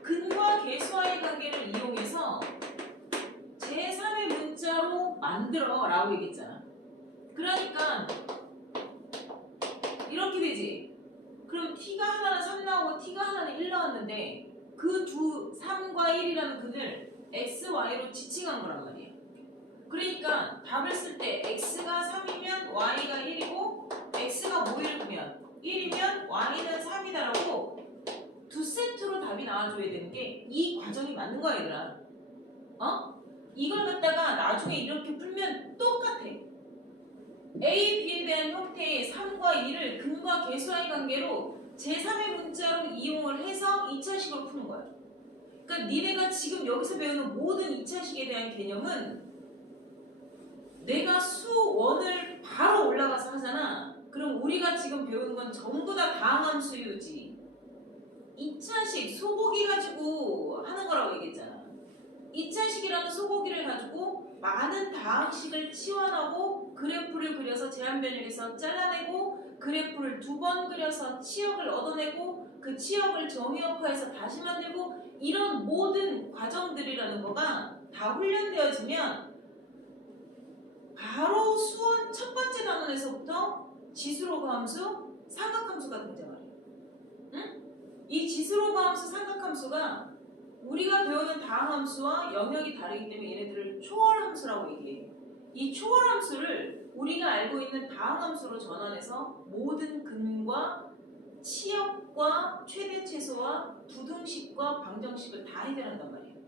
근과 계수와의 관계를 이용해서 제3의 문자로 만들어 라고 얘기했잖아. 그러니까 이렇게 되지. 그럼 t가 하나는 3 나오고 t가 하나는 1 나왔는데 그 두 3과 1이라는 근을 x, y로 지칭한 거란 말이야. 그러니까 답을 쓸 때 x가 3이면 y가 1이고 x가 뭐일 거면 1이면 y는 3이다라고 두 세트로 답이 나와줘야 되는 게 이 과정이 맞는 거야 얘들아. 이걸 갖다가 나중에 이렇게 풀면 똑같아. A, B에 대한 형태의 3과 2를 근과 계수와의 관계로 제3의 문자로 이용을 해서 2차식으로 푸는 거야. 그러니까 니네가 지금 여기서 배우는 모든 2차식에 대한 개념은 내가 수원을 바로 올라가서 하잖아. 그럼 우리가 지금 배우는 건 전부 다 다항함수유지. 2차식 소고기 가지고 하는 거라고 얘기했잖아. 2차식이라는 소고기를 가지고 많은 다항식을 치환하고 그래프를 그려서 제한 변형에서 잘라내고 그래프를 2번 그려서 치역을 얻어내고 그 치역을 정의역화해서 다시 만들고 이런 모든 과정들이라는 거가 다 훈련되어지면 바로 수원 첫 번째 단원에서부터 지수로그 함수, 삼각함수가 등장을 해요. 응? 이 지수로그 함수, 삼각함수가 우리가 배우는 다항함수와 영역이 다르기 때문에 얘네들을 초월함수라고 얘기해요. 이 초월함수를 우리가 알고 있는 다항함수로 전환해서 모든 근과 치역과 최대 최소와 부등식과 방정식을 다 해결한단 말이에요.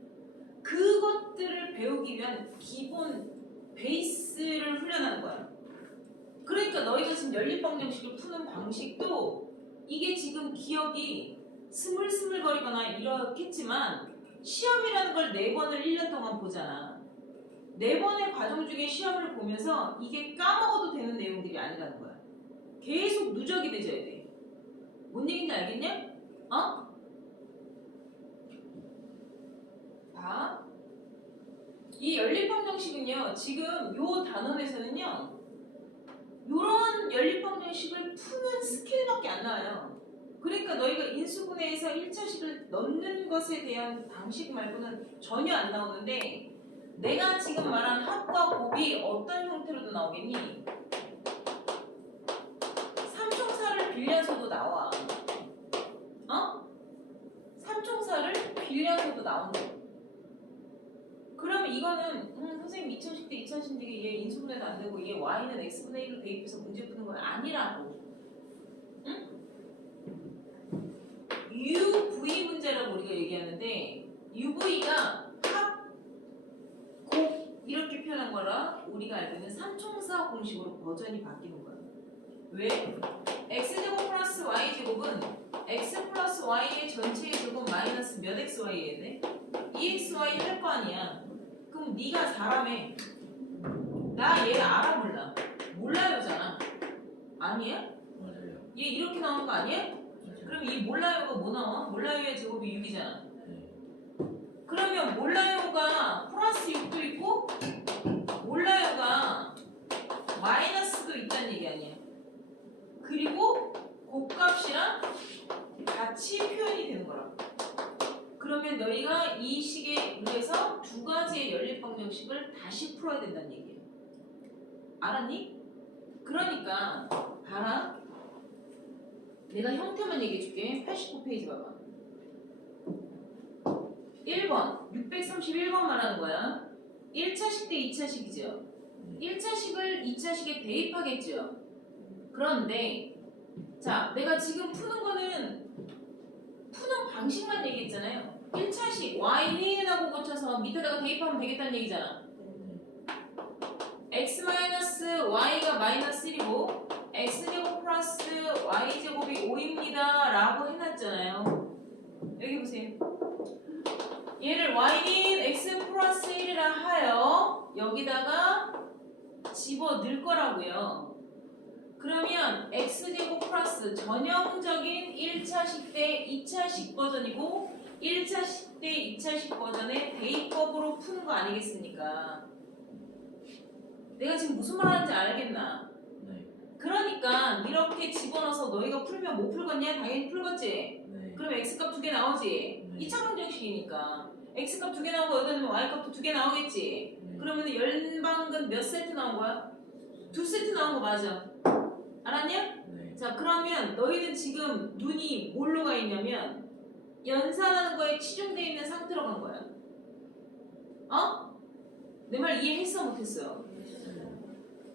그것들을 배우기 위한 기본 베이스를 훈련하는 거야. 그러니까 너희가 지금 연립방정식을 푸는 방식도 이게 지금 기억이 스물스물거리거나 이렇겠지만 시험이라는 걸 4번을 1년 동안 보잖아. 4번의 과정 중에 시험을 보면서 이게 까먹어도 되는 내용들이 아니라는 거야. 계속 누적이 되져야 돼. 뭔 얘기인지 알겠냐? 봐. 이 연립방정식은요, 지금 요 단원에서는요, 요런 연립방정식을 푸는 스킬밖에 안 나와요. 그러니까 너희가 인수분해에서 1차식을 넣는 것에 대한 방식 말고는 전혀 안 나오는데 내가 지금 말한 합과 곱이 어떤 형태로도 나오겠니? 삼총사를 빌려서도 나와. 삼총사를 빌려서도 나온다. 그러면 이거는 선생님 2차식 때 2차식 되게 얘 인수분해도 안 되고 얘 y는 x분의 1로 대입해서 문제 푸는 건 아니라고. 응? UV 문제라고 우리가 얘기하는데 UV가 합, 곱 이렇게 표현한 거라 우리가 알고 있는 삼총사 공식으로 버전이 바뀌는 거야. 왜? x제곱 플러스 y제곱은 x 플러스 y의 전체의 제곱 마이너스 몇 xy에 돼? 2xy 할 거 아니야. 그럼 네가 사람에 나 얘 알아 몰라? 몰라요잖아. 아니야? 맞아요. 얘 이렇게 나오는 거 아니야? 맞아요. 그럼 이 몰라요가 뭐 나와? 몰라요의 제곱이 6이잖아. 네. 그러면 몰라요가 플러스 6도 있고 몰라요가 마이너스도 있다는 얘기 아니야. 그리고 곱값이랑 같이 표현이 되는 거라고. 그러면 너희가 이 식에 의해서 두 가지의 연립방정식을 다시 풀어야 된다는 얘기예요. 알았니? 그러니까 봐라. 내가 형태만 얘기해줄게. 89페이지 봐봐. 1번 631번 말하는 거야. 1차식 대 2차식이죠. 1차식을 2차식에 대입하겠죠. 그런데 자, 내가 지금 푸는 거는 푸는 방식만 얘기했잖아요. 1차식 y는하고 고쳐서 밑에다가 대입하면 되겠다는 얘기잖아. x-y가 마이너스 1이고 x제곱 플러스 y제곱이 5입니다 라고 해놨잖아요. 여기 보세요. 얘를 y는 x 플러스 1이라 하여 여기다가 집어넣을 거라고요. 그러면 x제곱 플러스 전형적인 1차식 대 2차식 버전이고 1차식 대 2차식 버전의 대입법으로 푸는 거 아니겠습니까? 내가 지금 무슨 말 하는지 알겠나? 네. 그러니까 이렇게 집어넣어서 너희가 풀면 못 풀겠냐? 당연히 풀겠지? 네. 그럼 x값 2개 나오지? 네. 2차 방정식이니까 x값 2개 나오고 여기다 넣으면 y값도 2개 나오겠지? 네. 그러면 연방근 몇 세트 나온 거야? 두 세트 나온 거 맞아. 알았냐? 네. 자, 그러면 너희는 지금 눈이 뭘로 가 있냐면 연산하는 거에 치중되어 있는 상태로 간 거야. 어? 내 말 이해했어 못했어?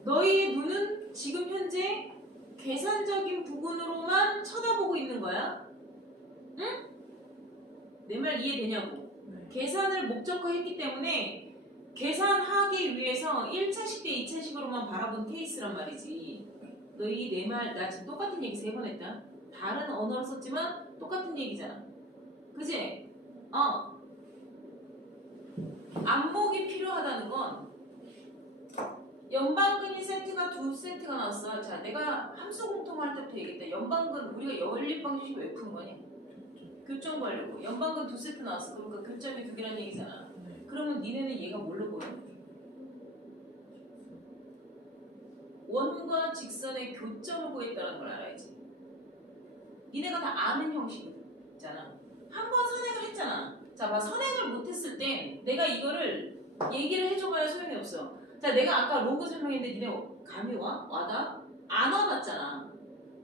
너희의 눈은 지금 현재 계산적인 부분으로만 쳐다보고 있는 거야. 응? 내 말 이해되냐고? 네. 계산을 목적화했기 때문에 계산하기 위해서 1차식 대 2차식으로만 바라본 케이스란 말이지. 너희 내 말 나 지금 똑같은 얘기 3번 했다. 다른 언어를 썼지만 똑같은 얘기잖아. 그지? 안목이 필요하다는 건 연방근이 세트가 두 세트가 나왔어. 자, 내가 함수 공통할 때부터 얘기했다. 연방근 우리가 연립 방식이 왜 푸는 거냐? 교점 구하려고. 연방근 두 세트 나왔어. 그러니까 교점이 두 개란 얘기잖아. 네. 그러면 니네는 얘가 뭘로 보여? 원과 직선의 교점을 구했다는 걸 알아야지. 니네가 다 아는 형식이잖아. 한 번 선행을 했잖아. 자, 봐. 선행을 못했을 땐 내가 이거를 얘기를 해줘봐야 소용이 없어. 자, 내가 아까 로그 설명했는데 니네 감이 와? 와다? 안 와닿잖아.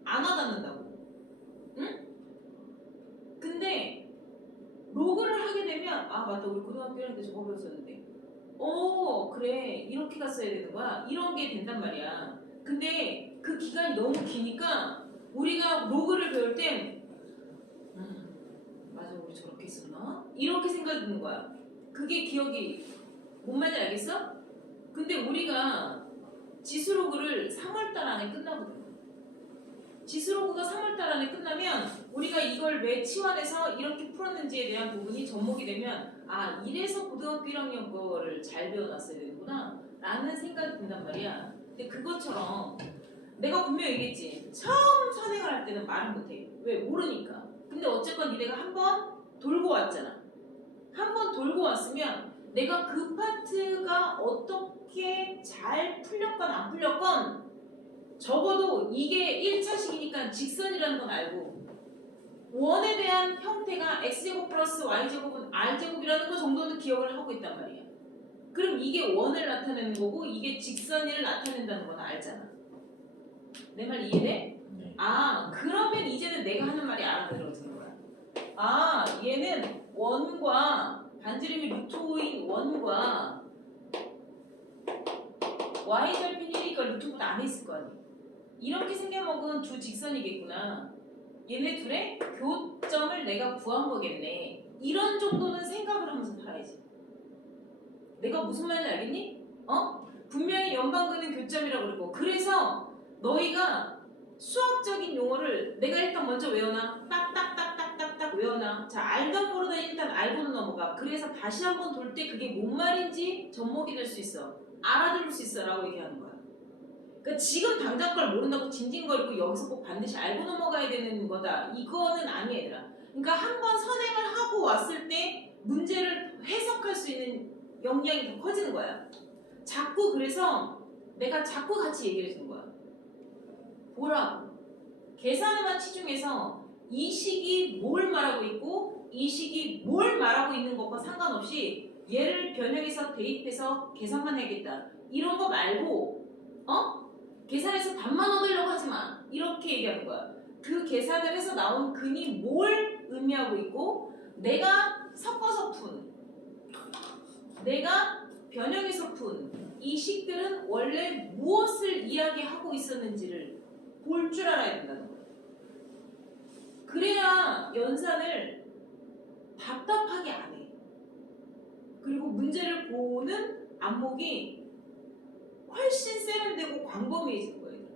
안 와닿는다고. 응? 근데 로그를 하게 되면 아 맞다 우리 고등학교 1학년 때 저거 배웠었는데 오 그래 이렇게 갔어야 되는 거야. 이런 게 된단 말이야. 근데 그 기간이 너무 기니까 우리가 로그를 배울 땐 맞아 우리 저렇게 했었나? 이렇게 생각이 드는 거야. 그게 기억이 뭔 말인지 알겠어? 근데 우리가 지수로그를 3월달 안에 끝나거든. 지수로그가 3월달 안에 끝나면 우리가 이걸 왜 치환해서 이렇게 풀었는지에 대한 부분이 접목이 되면 아 이래서 고등학교 1학년 거를 잘 배워놨어야 되는구나 라는 생각이 든단 말이야. 근데 그것처럼 내가 분명히 얘기했지. 처음 선행을 할 때는 말을 못해. 왜? 모르니까. 근데 어쨌건 니네가 한 번 돌고 왔잖아. 한 번 돌고 왔으면 내가 그 파트가 어떻게 잘 풀렸건 안 풀렸건 적어도 이게 1차식이니까 직선이라는 건 알고 원에 대한 형태가 x제곱 플러스 y제곱은 r제곱이라는 거 정도는 기억을 하고 있단 말이야. 그럼 이게 원을 나타내는 거고 이게 직선을 나타낸다는 건 알잖아. 내 말 이해돼? 네. 아 그러면 이제는 내가 하는 말이 알아들어지는 거야. 아 얘는 원과 반지름이 루트 5인 원과 y절편 1이니까 루트 9는 안에 있을 거 아니야. 이렇게 생겨먹은 두 직선이겠구나. 얘네 둘의 교점을 내가 구한 거겠네. 이런 정도는 생각을 하면서 살아야지. 내가 무슨 말인지 알겠니? 분명히 연방근은 교점이라고 그러고 그래서 너희가 수학적인 용어를 내가 일단 먼저 외워놔. 딱딱딱딱딱딱 외워놔. 자, 알던 모르던 일단 알고는 넘어가. 그래서 다시 한번 돌 때 그게 뭔 말인지 접목이 될 수 있어. 알아들을 수 있어 라고 얘기하는 거야. 그러니까 지금 당장 걸 모른다고 징징거리고 여기서 꼭 반드시 알고 넘어가야 되는 거다. 이거는 아니야 얘들아. 그러니까 한번 선행을 하고 왔을 때 문제를 해석할 수 있는 역량이 더 커지는 거야. 자꾸 그래서 내가 자꾸 같이 얘기를 해주는 거야. 보라고. 계산에만 치중해서 이 식이 뭘 말하고 있고 이 식이 뭘 말하고 있는 것과 상관없이 얘를 변형해서 대입해서 계산만 해야겠다. 이런 거 말고 계산해서 답만 얻으려고 하지 마. 이렇게 얘기하는 거야. 그 계산을 해서 나온 근이 뭘 의미하고 있고 내가 섞어서 푼 내가 변형해서 푼 이 식들은 원래 무엇을 이야기하고 있었는지를 볼 줄 알아야 된다는 거야. 그래야 연산을 답답하게 안 해. 그리고 문제를 보는 안목이 훨씬 세련되고 광범위해질 거예요.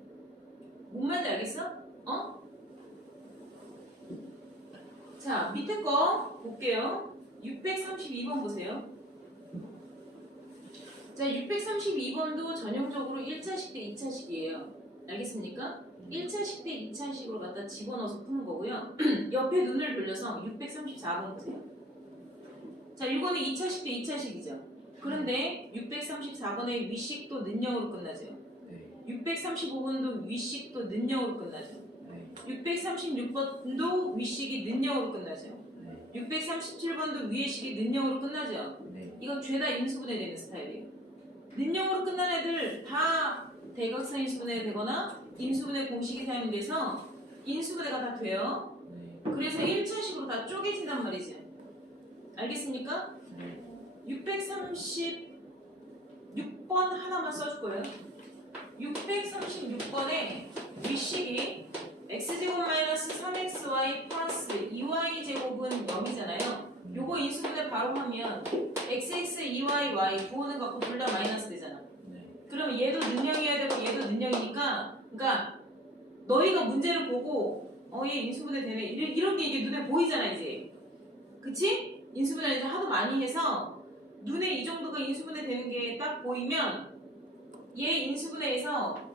뭔 말인지 알겠어? 자, 밑에 거 볼게요. 632번 보세요. 자, 632번도 전형적으로 1차식 대 2차식이에요. 알겠습니까? 1차식 대 2차식으로 갖다 집어넣어서 푸는 거고요. 옆에 눈을 돌려서 634번 보세요. 자, 이거는 2차식 대 2차식이죠. 그런데 634번의 위식도 는영으로 끝나죠. 네. 635번도 위식도 는영으로 끝나죠. 네. 636번도 위식이 는영으로 끝나죠. 네. 637번도 위의식이 는영으로 끝나죠. 네. 이건 죄다 인수분해되는 스타일이에요. 는영으로 끝난 애들 다 대각선 인수분해 되거나 인수분해 공식이 사용이 돼서 인수분해가 다 돼요. 네. 그래서 1차식으로 다 쪼개진단 말이지. 알겠습니까? 네. 636번 하나만 써줄 거예요. 636번에 윗식이 x제곱 마이너스 3xy 플러스 2y제곱은 0이잖아요. 요거 인수분해 바로 하면 xx, 2y, y 부호는 갖고 둘 다 마이너스 되잖아. 네. 그러면 얘도 능량이어야 되고 얘도 능량이니까, 그러니까 너희가 문제를 보고 얘 인수분해 되네 이런 게 이게 눈에 보이잖아 이제. 그치? 인수분해 이제 하도 많이 해서 눈에 이 정도가 인수분해 되는 게 딱 보이면 얘 인수분해에서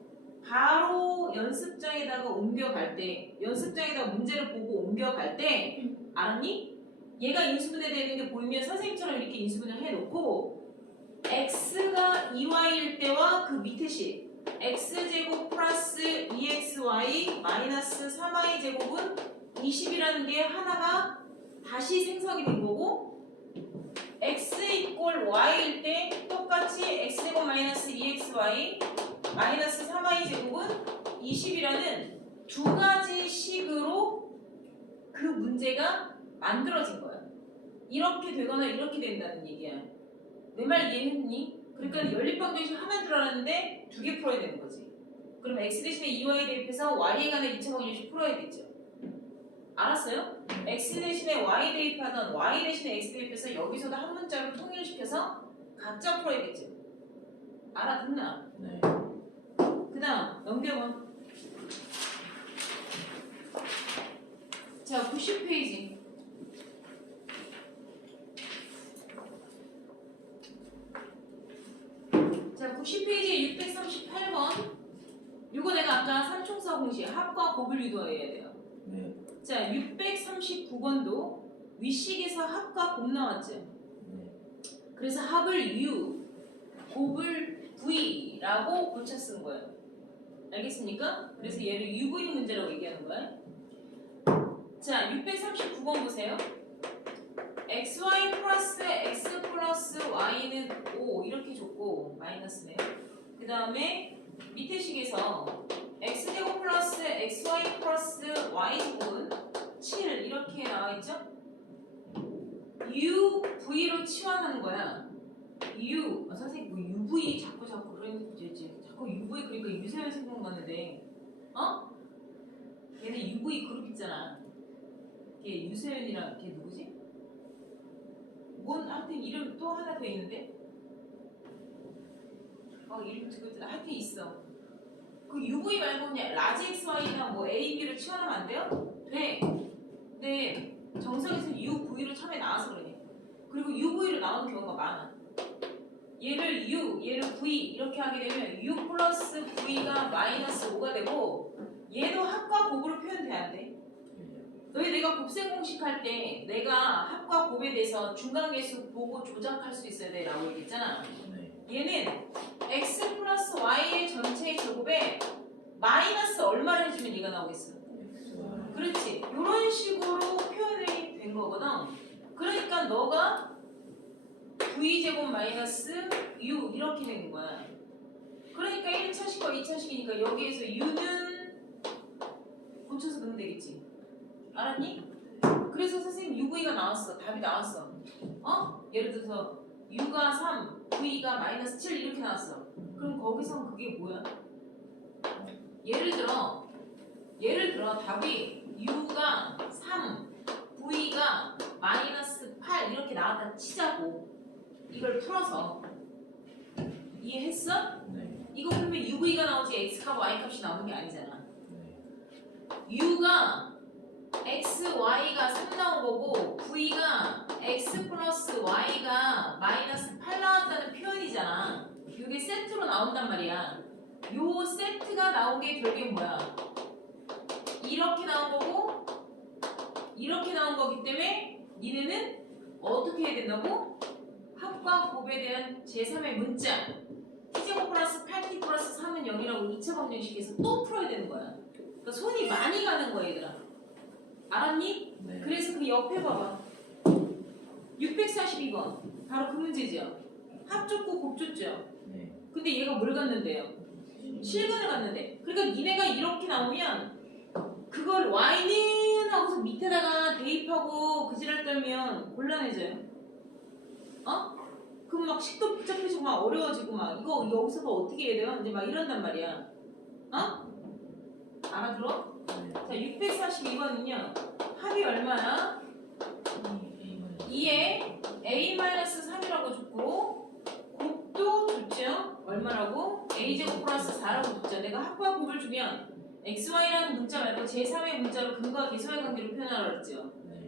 바로 연습장에다가 옮겨갈 때, 연습장에다가 문제를 보고 옮겨갈 때, 알았니? 얘가 인수분해 되는 게 보이면 선생님처럼 이렇게 인수분해를 해놓고 x가 2y일 때와 그 밑에 식 x제곱 플러스 2xy 마이너스 3y제곱은 20이라는 게 하나가 다시 생성이 된 거고, x 이꼴 y일 때 똑같이 x제곱 마이너스 2xy 마이너스 3y제곱은 20이라는 두 가지 식으로 그 문제가 만들어진 거야. 이렇게 되거나 이렇게 된다는 얘기야. 내 말 이해했니? 그러니까 연립방정식 하나인 줄 알았는데 두 개 풀어야 되는 거지. 그럼 x 대신에 2y 대입해서 y에 관한 2차 방정식 풀어야겠죠. 알았어요? x 대신에 y 대입하던 y 대신에 x 대입해서 여기서도 한 문자로 통일시켜서 각자 풀어야겠죠. 알아듣나? 네. 그 다음 넘겨봐. 자, 90페이지. 자, 90페이지에 638번. 이거 내가 아까 삼총사 공식 합과 곱을 유도해야 돼요. 네. 자, 639번도 윗식에서 합과 곱 나왔죠. 네. 그래서 그래서 합을 U, 곱을 V라고 고쳐 쓴 거예요. 알겠습니까? 그래서 얘를 UV 문제라고 얘기하는 거야. 자, 639번 보세요. xy 플러스 x 플러스 y는 5 이렇게 줬고 마이너스네요. 그 다음에 밑에 식에서 x제곱 플러스 xy 플러스 y제곱은 7 이렇게 나와있죠? u, v로 치환하는 거야. u, 선생님 뭐 uv 자꾸 그러면 자꾸 uv 그러니까 유세현 생각났는데 얘는 uv 그룹 있잖아. 걔 유세현이랑 걔 누구지? 하여튼 이름 또 하나 더 있는데? 이름 듣고 하여튼 있어. 그 UV 말고 그냥 라지 XY나 뭐 A, B를 치환하면 안 돼요? 돼. 근데 정석에서 UV로 처음에 나와서 그래. 그리고 UV로 나오는 경우가 많아. 얘를 U, 얘를 V 이렇게 하게 되면 U 플러스 V가 마이너스 5가 되고 얘도 합과 곱으로 표현돼야 돼. 너희 내가 곱셈 공식 할 때 내가 합과 곱에 대해서 중간계수 보고 조작할 수 있어야 돼 라고 얘기했잖아. 네. 얘는 x 플러스 y의 전체 제곱에 마이너스 얼마를 해주면 얘가 나오겠어? XY. 그렇지. 이런 식으로 표현이 된 거거든. 그러니까 너가 v제곱 마이너스 u 이렇게 되는 거야. 그러니까 1차식과 2차식이니까 여기에서 u는 고쳐서 넣으면 되겠지. 알았니? 그래서 선생님 UV가 나왔어. 답이 나왔어. 예를 들어서 U가 3, V가 마이너스 7 이렇게 나왔어. 그럼 거기선 그게 뭐야? 예를 들어 답이 U가 3, V가 마이너스 8 이렇게 나왔다 치자고. 이걸 풀어서 이해했어? 네. 이거 그러면 UV가 나오지 X값, Y값이 나오는 게 아니잖아. 네. U가 x, y가 3 나온 거고 v가 x 플러스 y가 마이너스 8 나왔다는 표현이잖아. 이게 세트로 나온단 말이야. 요 세트가 나온 게 결국에 뭐야? 이렇게 나온 거고 이렇게 나온 거기 때문에 니네는 어떻게 해야 된다고? 합과 곱에 대한 제3의 문자 t제곱 플러스 8t 플러스 3은 0이라고 2차 방정식에서 또 풀어야 되는 거야. 그러니까 손이 많이 가는 거야 얘들아. 알았니? 네. 그래서 그 옆에 봐봐. 642번. 바로 그 문제죠. 합 줬고 곱 줬죠. 네. 근데 얘가 뭘 갖는데요? 실근을 갖는데. 그러니까 니네가 이렇게 나오면 그걸 y는 하고서 밑에다가 대입하고 그 지랄 떨면 곤란해져요. 어? 그럼 막 식도 복잡해지고 막 어려워지고 막 이거 여기서도 어떻게 해야 돼요? 이제 막 이런단 말이야. 어? 알아들어? 네. 자, 642번은요. 합이 얼마야? 2에 a-3이라고 줬고 곱도 줬죠? 얼마라고? a제곱 플러스 4라고 줬죠. 내가 합과 곱을 주면 xy라는 문자 말고 제3의 문자로 근과 계수의 관계로 표현하라 그랬죠. 네.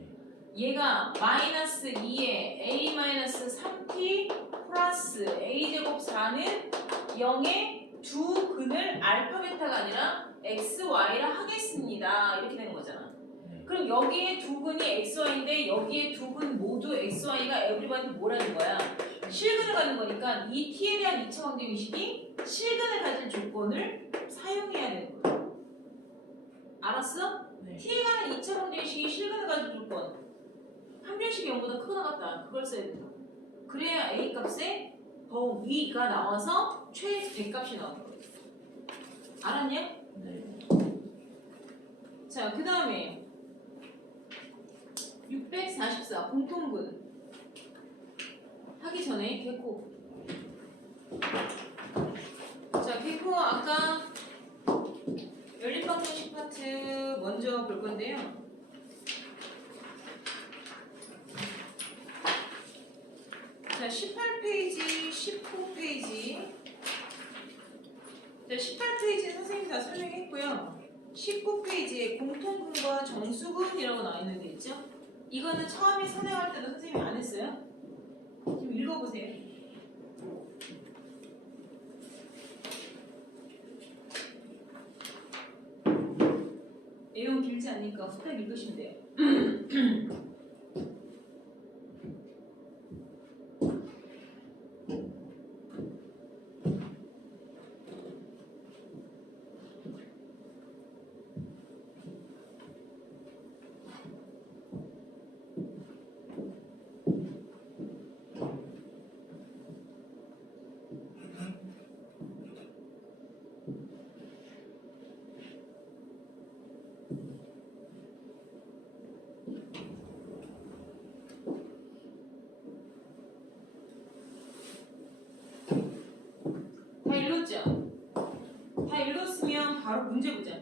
얘가 마이너스 2에 a-3t 플러스 a제곱 4는 0의 두 근을 알파 베타가 아니라 xy라 하겠습니다. 이렇게 되는 거잖아. 네. 그럼 여기에 두 근이 xy인데 여기에 두 근 모두 xy가 에브리바디 뭐라는 거야? 실근을 갖는 거니까 이 t에 대한 2차 방정식이 실근을 가질 조건을 사용해야 되는 거야. 알았어? 네. t에 관한 2차 방정식이 실근을 가질 조건 함량식이 0보다 크거나 같다. 그걸 써야 된다. 그래야 a 값에 더 위가 나와서 최대값이 나오는 거야. 알았냐? 네. 자, 그 다음에 644 공통분 하기 전에 개코. 자, 개코 아까 열린 방정식 파트 먼저 볼 건데요. 자, 18페이지, 19페이지. 자, 18페이지는 선생님이 다 설명했고요. 19페이지에 공통분과 정수분이라고 나와 있는 게 있죠? 이거는 처음에 선행할 때도 선생님이 안 했어요? 좀 읽어보세요. 내용 길지 않으니까 후딱 읽으시면 돼요. 다 읽었죠? 다 읽었으면 바로 문제 보자.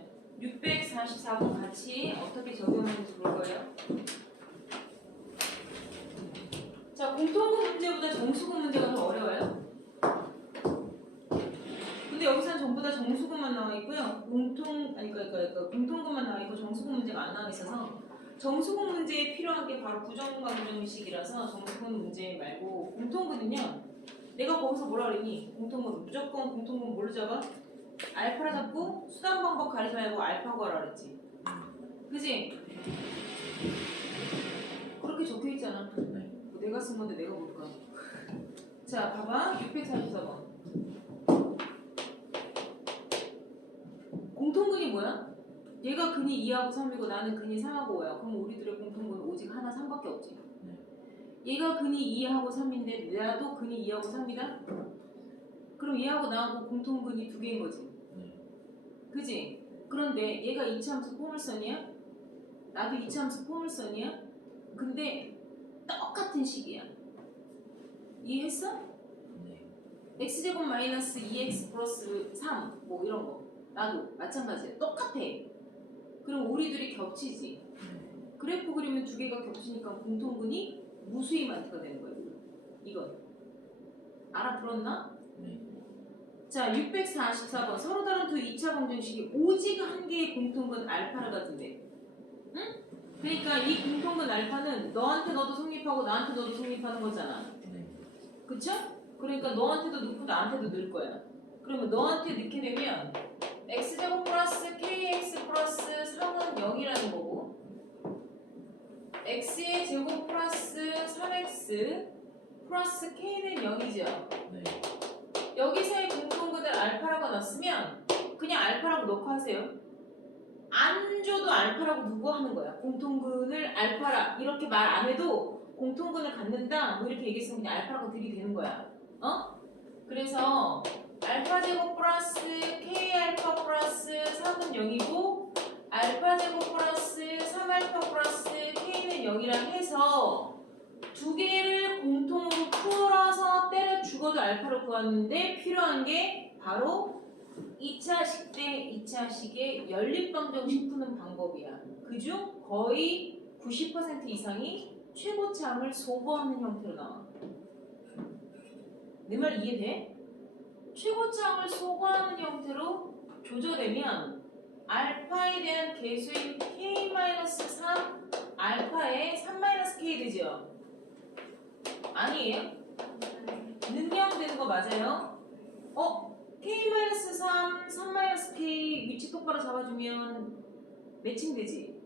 644번 같이 어떻게 적용하는지 볼 거예요. 자, 공통분 문제보다 정수분 문제가 더 어려워요. 근데 여기서는 전부 다 정수분만 나와 있고요. 그러니까 공통분만 나와 있고 정수분 문제가 안 나와 있어서 정수분 문제에 필요한 게 바로 부정과 부정식이라서 정수분 문제 말고 공통분은요. 내가 거기서 뭐라 그랬니? 공통분 무조건 공통분 뭘로 잡아? 알파라 잡고 수단 방법 가리지 말고 알파 구하라 그랬지. 그지? 그렇게 적혀 있잖아. 네. 내가 쓴 건데 내가 볼까? 자, 봐봐. 644번. 공통근이 뭐야? 얘가 근이 2하고 3이고 나는 근이 3하고 5야. 그럼 우리들의 공통근은 오직 하나 3밖에 없지. 얘가 근이 2하고 3인데 나도 근이 2하고 3이다? 그럼 얘하고 나하고 공통근이 두 개인 거지. 그지? 그런데 얘가 이차함수 포물선이야? 나도 이차함수 포물선이야? 근데 똑같은 식이야. 이해했어? 네. x제곱 마이너스 2x 플러스 3 뭐 이런 거 나도 마찬가지야. 똑같아. 그럼 우리들이 겹치지. 그래프 그리면 두 개가 겹치니까 공통근이 무수히 많다가 되는 거야. 이건 알아들었나? 네. 자, 644번 서로 다른 두 2차 방정식이 오직 한 개의 공통근 알파를 가진대. 응? 그러니까 이 공통근 알파는 너한테 너도 성립하고 나한테 너도 성립하는 거잖아. 네. 그쵸? 그러니까 너한테도 넣고 나한테도 넣을 거야. 그러면 너한테 넣게 되면 x제곱 플러스 kx 플러스 3은 0이라는 거고 x의 제곱 플러스 3x 플러스 k는 0이죠. 네. 여기서의 공통근을 알파라고 넣었으면 그냥 알파라고 넣고 하세요. 안 줘도 알파라고 두고 하는 거야. 공통근을 알파라 이렇게 말 안 해도 공통근을 갖는다 뭐 이렇게 얘기했으면 그냥 알파라고 들이대는 거야. 어? 그래서 알파 제곱 플러스 k 알파 플러스 3은 0이고 알파 제곱 플러스 3알파 플러스 k는 0이랑 해서 두 개를 공통으로 풀어서 때려 죽어도 알파를 구하는데 필요한 게 바로 2차식 대 2차식의 연립방정식 푸는 방법이야. 그중 거의 90% 이상이 최고차항을 소거하는 형태로 나와. 내 말 이해돼? 최고차항을 소거하는 형태로 조절되면 알파에 대한 개수인 k-3 알파에 3-k 되죠? 아니에요? 능량되는 거 맞아요? k-3, 3-k 위치 똑바로 잡아주면 매칭되지?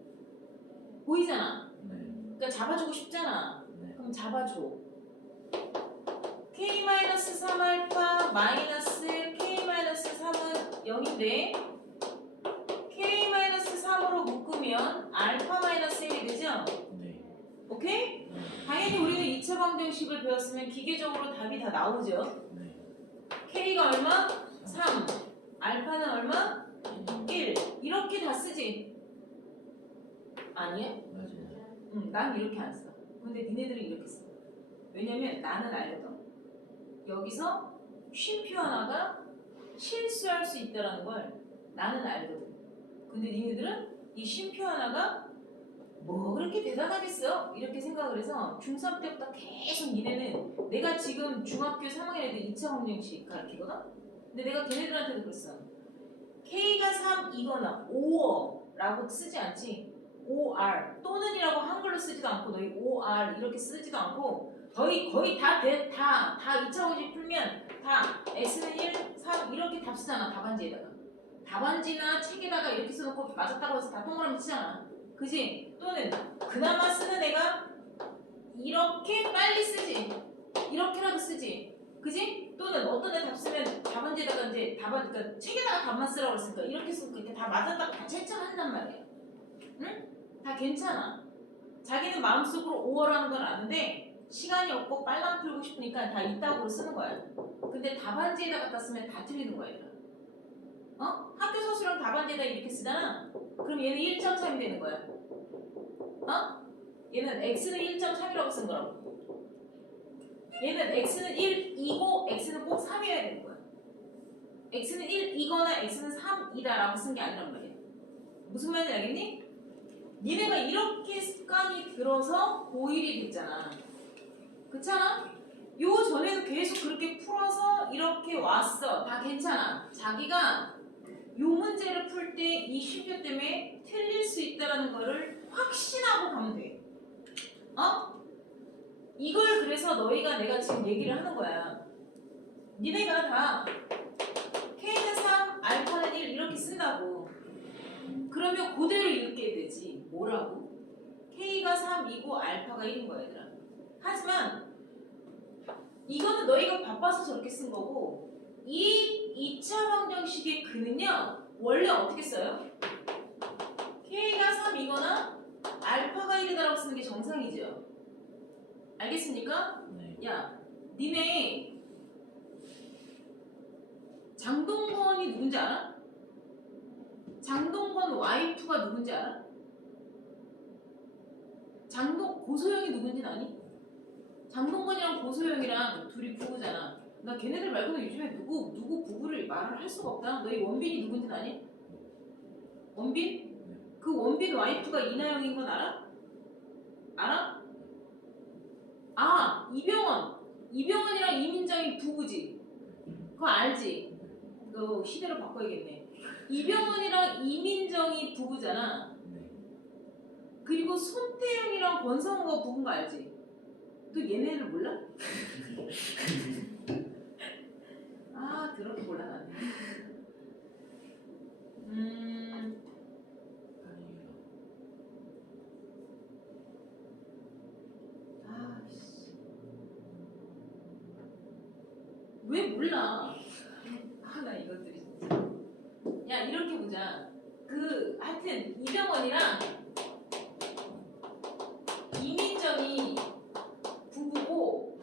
보이잖아? 네. 그러니까 잡아주고 싶잖아. 네. 그럼 잡아줘. k-3알파 마이너스 k-3은 0인데 k-3으로 묶으면 알파 마이너스 1이 되죠? 네. 오케이? 네. 당연히 우리는 2차 방정식을 배웠으면 기계적으로 답이 다 나오죠? 네. k가 얼마? 3 알파는 얼마? 1 이렇게 다 쓰지? 아니야? 맞아요. 난 이렇게 안 써. 근데 니네들은 이렇게 써. 왜냐면 나는 알거든. 여기서 쉼표 하나가 실수할 수 있다는 걸 나는 알거든. 근데 니네들은 이 쉼표 하나가 뭐 그렇게 대단하겠어? 이렇게 생각을 해서 중3 때부터 계속 니네는 내가 지금 중학교 3학년 애들 2차 방정식 가르치거든? 근데 내가 걔네들한테도 그랬어. K가 3이거나 5어라고 쓰지 않지? OR 또는이라고 한글로 쓰지도 않고 너희 OR 이렇게 쓰지도 않고 거의 다 2차 방정식 풀면 다 X는 1, 3 이렇게 답 쓰잖아. 답안지에다가 답안지나 책에다가 이렇게 써놓고 맞았다고 해서 다 동그라미 치잖아. 그지? 또는 그나마 쓰는 애가 이렇게 빨리 쓰지. 이렇게라도 쓰지. 그지? 또는 어떤 애 답 쓰면 답안지에다가 이제 그러니까 책에다가 답만 쓰라고 했으니까 이렇게 쓰고 이렇게 다 맞았다고 다 채점한단 말이야. 응? 다 괜찮아. 자기는 마음속으로 5어라는 건 아는데 시간이 없고 빨랑 풀고 싶으니까 다 이따구로 쓰는 거야. 근데 답안지에다 갖다 쓰면 다 틀리는 거야. 얘들아. 학교 서술형 답안지에다 이렇게 쓰잖아. 그럼 얘는 1.3이 되는 거야. 얘는 x는 1.3이라고 쓴 거라고. 얘는 x는 1이고 x는 꼭 3이어야 되는 거야. x는 1이거나 x는 3이다라고 쓴 게 아니란 말이야. 무슨 말인지 알겠니? 니네가 이렇게 습관이 들어서 고1이 됐잖아. 그렇잖아? 요 전에도 계속 그렇게 풀어서 이렇게 왔어. 다 괜찮아. 자기가 요 문제를 풀 때 이 쉼표 때문에 틀릴 수 있다는 거를 확신하고 가면 돼. 이걸 그래서 너희가 내가 지금 얘기를 하는 거야. 니네가 다 K는 3, 알파는 1 이렇게 쓴다고. 그러면 그대로 읽게 되지. 뭐라고? K가 3이고 알파가 1인 거야, 얘들아. 하지만 이거는 너희가 바빠서 저렇게 쓴 거고 이 2차 방정식의 근은요 원래 어떻게 써요? K가 3이거나 알파가 1이다라고 쓰는 게 정상이죠. 알겠습니까? 네. 야, 니네 장동건이 누군지 알아? 장동건 와이프가 누군지 알아? 고소영이 누군지는 아니? 장동건이랑 고소영이랑 둘이 부부잖아. 나 걔네들 말고는 요즘에 누구 부부를 말을 할 수가 없다. 너희 원빈이 누군지는 아니? 원빈? 그 원빈 와이프가 이나영인 건 알아? 알아? 이병헌이랑 이민정이 부부지. 그거 알지? 너 시대로 바꿔야겠네. 이병헌이랑 이민정이 부부잖아. 네. 그리고 손태영이랑 권성우가 부부인 거 알지? 또 얘네를 몰라? 그렇게 몰라 나는. 왜 몰라? 나 이것들이 진짜. 야, 이렇게 보자. 하여튼 이병헌이랑 이민정이 부부고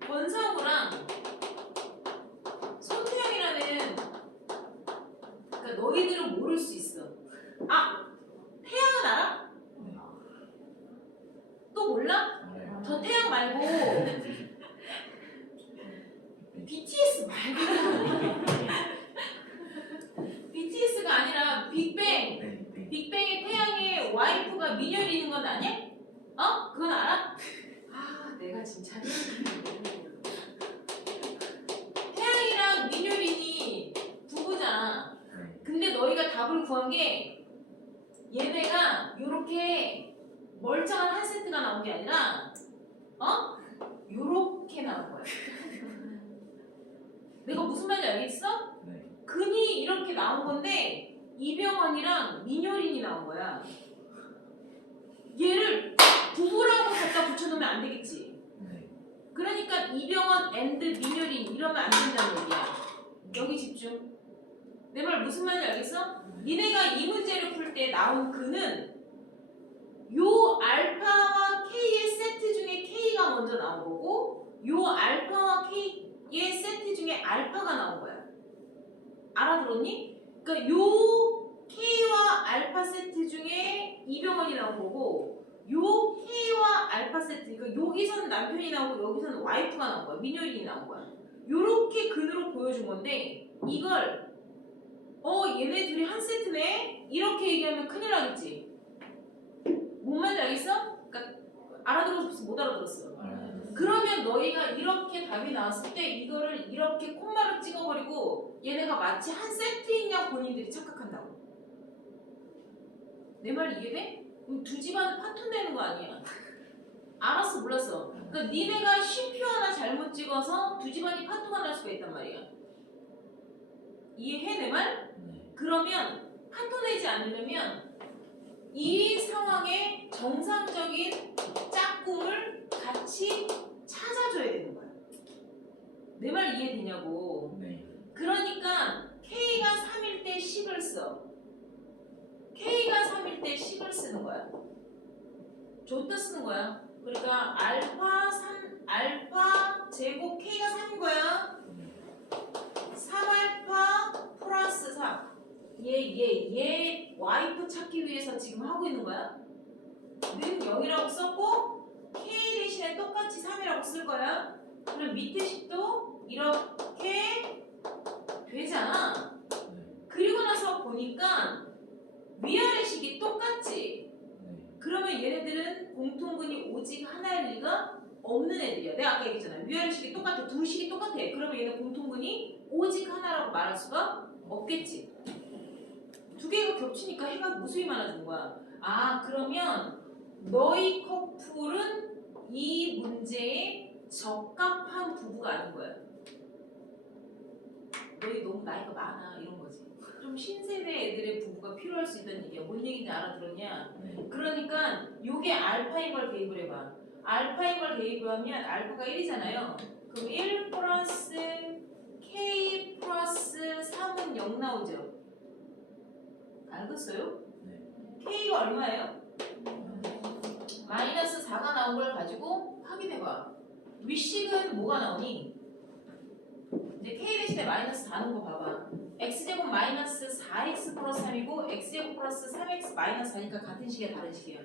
권성우랑 몰라? 알아요. 저 태양 말고 BTS 말고 BTS가 아니라 빅뱅. 네, 네. 빅뱅의 태양의 와이프가 민효린인 건 아니야? 어? 그건 알아? 아, 내가 진짜 태양이랑 민효린이 부부잖아. 네. 근데 너희가 답을 구한 게 얘네가 요렇게 멀쩡한 한 세트가 나온 게 아니라 요렇게 나온 거야. 내가 무슨 말인지 알겠어? 네. 근이 이렇게 나온 건데 이병헌이랑 민효린이 나온 거야. 얘를 부부라고 갖다 붙여놓으면 안 되겠지. 네. 그러니까 이병헌 앤드 민효린 이러면 안 된다는 얘기야. 여기 집중. 내 말 무슨 말인지 알겠어? 니네가 이 문제를 풀 때 나온 근은 요 알파와 K의 세트 중에 K가 먼저 나온 거고 요 알파와 K의 세트 중에 알파가 나온 거야. 알아들었니? 그러니까 요 K와 알파 세트 중에 이병헌이 나온 거고 요 K와 알파 세트, 그러니까 여기서는 남편이 나오고 여기서는 와이프가 나온 거야. 민효린이 나온 거야. 요렇게 근으로 보여준 건데 이걸 얘네 둘이 한 세트네? 이렇게 얘기하면 큰일 나겠지. 뭔 말인지 알겠어? 그러니까 알아들었어, 못 알아들었어? 알아요. 그러면 너희가 이렇게 답이 나왔을 때 이거를 이렇게 콤마를 찍어버리고 얘네가 마치 한 세트이냐 본인들이 착각한다고. 내 말 이해돼? 두 집안은 파톤 되는 거 아니야. 알았어, 몰랐어. 그러니까 니네가 쉼표 하나 잘못 찍어서 두 집안이 파토가 날 수가 있단 말이야. 이해해 내 말? 네. 그러면 파토 내지 않으려면 이 상황에 정상적인 짝꿍을 같이 찾아줘야 되는 거야. 내 말 이해되냐고. 네. 그러니까 K가 3일 때 10을 써. K가 3일 때 10을 쓰는 거야. 줬다 쓰는 거야. 그러니까 알파 제곱 K가 3인 거야. 3알파 플러스 3. 얘 와이프 찾기 위해서 지금 하고 있는 거야. 는 0이라고 썼고 K 대신에 똑같이 3이라고 쓸 거야. 그럼 밑에 식도 이렇게 되잖아. 그리고 나서 보니까 위아래식이 똑같지. 그러면 얘네들은 공통근이 오직 하나일 리가 없는 애들이야. 내가 아까 얘기했잖아. 위아래식이 똑같아. 두 식이 똑같아. 그러면 얘는 공통근이 오직 하나라고 말할 수가 없겠지. 두 개가 겹치니까 해가 무수히 많아지는 거야. 아, 그러면 너희 커플은 이 문제에 적합한 부부가 아닌 거야. 너희 너무 나이가 많아 이런 거지. 좀 신세대 애들의 부부가 필요할 수 있다는 얘기야. 뭔 얘기인지 알아들었냐? 네. 그러니까 요게 알파인 걸 대입을 해봐. 알파인 걸 대입하면 알파가 1이잖아요. 그럼 1 플러스 K 플러스 3은 0 나오죠? 알겠어요? 네. K가 얼마예요? 마이너스 4가 나온 걸 가지고 확인해봐. 윗식은 뭐가 나오니? 이제 K 대신에 마이너스 4는 거 봐봐. X제곱 마이너스 4X 플러스 3이고 X제곱 플러스 3X 마이너스 4니까 같은 식이야 다른 식이야?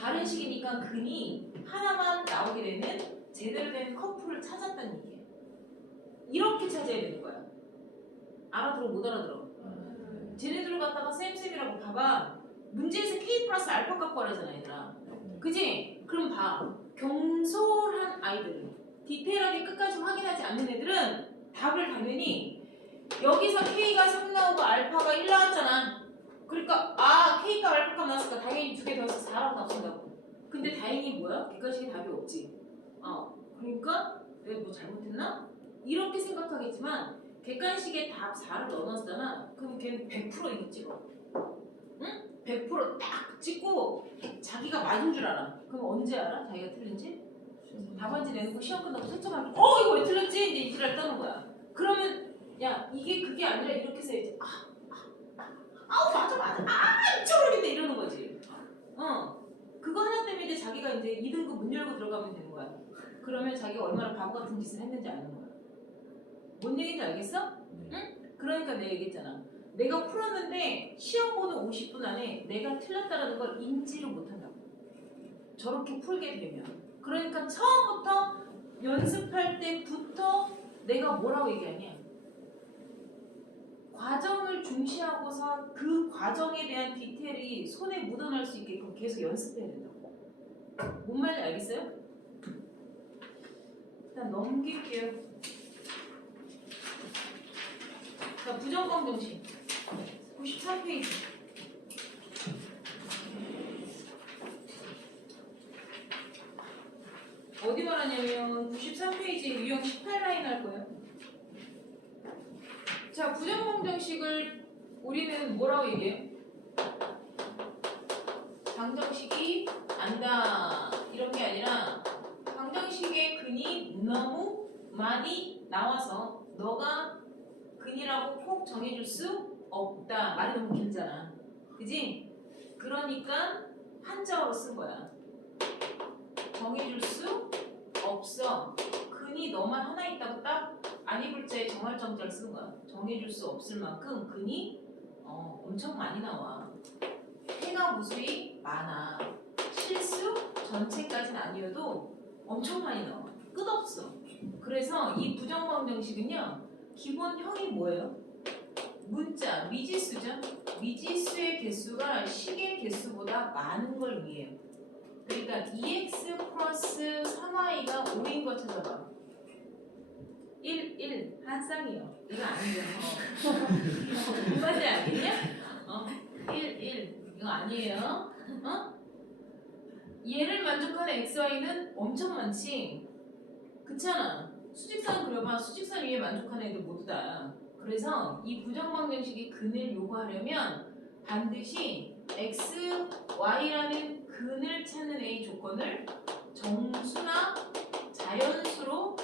다른 식이니까 근이 하나만 나오게 되면 제대로 된 커플을 찾았다는 얘기야. 이렇게 찾아야 되는 거야. 알아들어 못 알아들어? 쟤네들을 갖다가 쌤쌤이라고 봐봐. 문제에서 K 플러스 알파 갖고 하라잖아 얘들아. 그지? 그럼 봐. 경솔한 아이들, 디테일하게 끝까지 확인하지 않는 애들은 답을 당연히 여기서 K가 3 나오고 알파가 1 나왔잖아. 그러니까 K가 알파가 나왔으니까 당연히 두 개 더해서 4라고 답 쓴다고. 근데 다행히 뭐야? 객관식에 답이 없지. 그러니까 내가 뭐 잘못했나? 이렇게 생각하겠지만 객관식에 답 4를 넣어놨잖아. 그럼 걔는 100% 이거 찍어. 응? 100% 딱 찍고 자기가 맞은 줄 알아. 그럼 언제 알아? 자기가 틀린지? 답안지 내놓고 시험 끝나고 채점하면 이거 왜 틀렸지? 이제 이지랄 떠는 거야. 그러면 야 이게 그게 아니라 이렇게 써야지. 맞아. 미쳐버리겠네 이러는 거지. 그거 하나 때문에 이제 자기가 이제 2등급 문 열고 들어가면 되는 거야. 그러면 자기가 얼마나 바보 같은 짓을 했는지 아는 거야. 뭔 얘기인지 알겠어? 응? 그러니까 내가 얘기했잖아. 내가 풀었는데 시험 보는 50분 안에 내가 틀렸다는 걸 인지를 못한다고. 저렇게 풀게 되면. 그러니까 처음부터 연습할 때부터 내가 뭐라고 얘기하냐, 과정을 중시하고서 그 과정에 대한 디테일이 손에 묻어날 수 있게끔 계속 연습해야 된다고. 뭔 말인지 알겠어요? 일단 넘길게요. 자, 부정광 정식 93페이지. 어디 말하냐면 93페이지 유형 18라인 할 거예요. 자, 부정광 정식을 우리는 뭐라고 얘기해요? 방정식이 안다 이런 게 아니라 방정식의 근이 너무 많이 나와서 너가 근이라고 꼭 정해줄 수 없다. 말이 너무 길잖아. 그지? 그러니까 한자어로 쓴 거야. 정해줄 수 없어. 근이 너만 하나 있다고 딱 아니불자에 정할정자를 쓴 거야. 정해줄 수 없을 만큼 근이 엄청 많이 나와. 해가 무수히 많아. 실수 전체까지는 아니어도 엄청 많이 나와. 끝없어. 그래서 이 부정광 정식은요, 기본형이 뭐예요? 문자, 미지수죠? 미지수의 개수가 식의 개수보다 많은 걸 의미해요. 그러니까 2x 플러스 3y가 5인 거 찾아봐. 1 한 쌍이요. 이거 아니죠. 무슨 말인지 알겠냐? 1 이거 아니에요. 얘를 만족하는 xy는 엄청 많지. 그렇잖아. 수직선 그려봐. 수직선 위에 만족하는 애들 모두 다. 그래서 이 부정방정식이 근을 요구하려면 반드시 x, y라는 근을 찾는 a 조건을 정수나 자연수로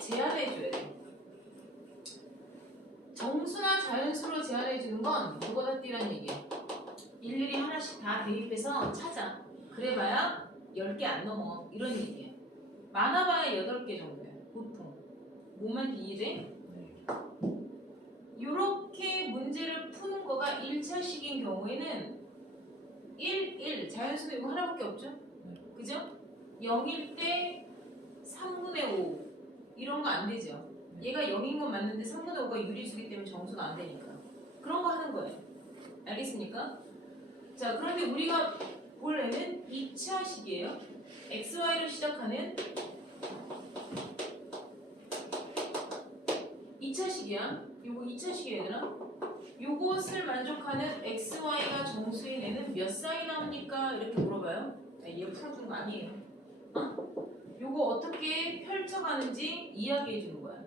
제한해줘야 돼. 정수나 자연수로 제한해주는 건 누구보다 뛰라는 얘기야. 일일이 하나씩 다 대입해서 찾아. 그래봐야 10개 안 넘어. 이런 얘기야. 많아봐야 8개 정도야. 보통. 뭐만 이해돼? 요렇게 문제를 푸는 거가 1차식인 경우에는 1 자연수는 이거 하나밖에 없죠? 그죠? 0일 때 3분의 5 이런 거 안 되죠? 얘가 0인 건 맞는데 3분의 5가 유리수기 때문에 정수가 안 되니까 그런 거 하는 거예요. 알겠습니까? 자, 그런데 우리가 볼 애는 2차식이에요. XY로 시작하는 2차식이야. 요거 2차식이야 얘들아. 요것을 만족하는 XY가 정수인 애는 몇 쌍이 나옵니까? 이렇게 물어봐요. 얘 풀어주는 거 아니에요. 요거 어떻게 펼쳐가는지 이야기해 주는 거야.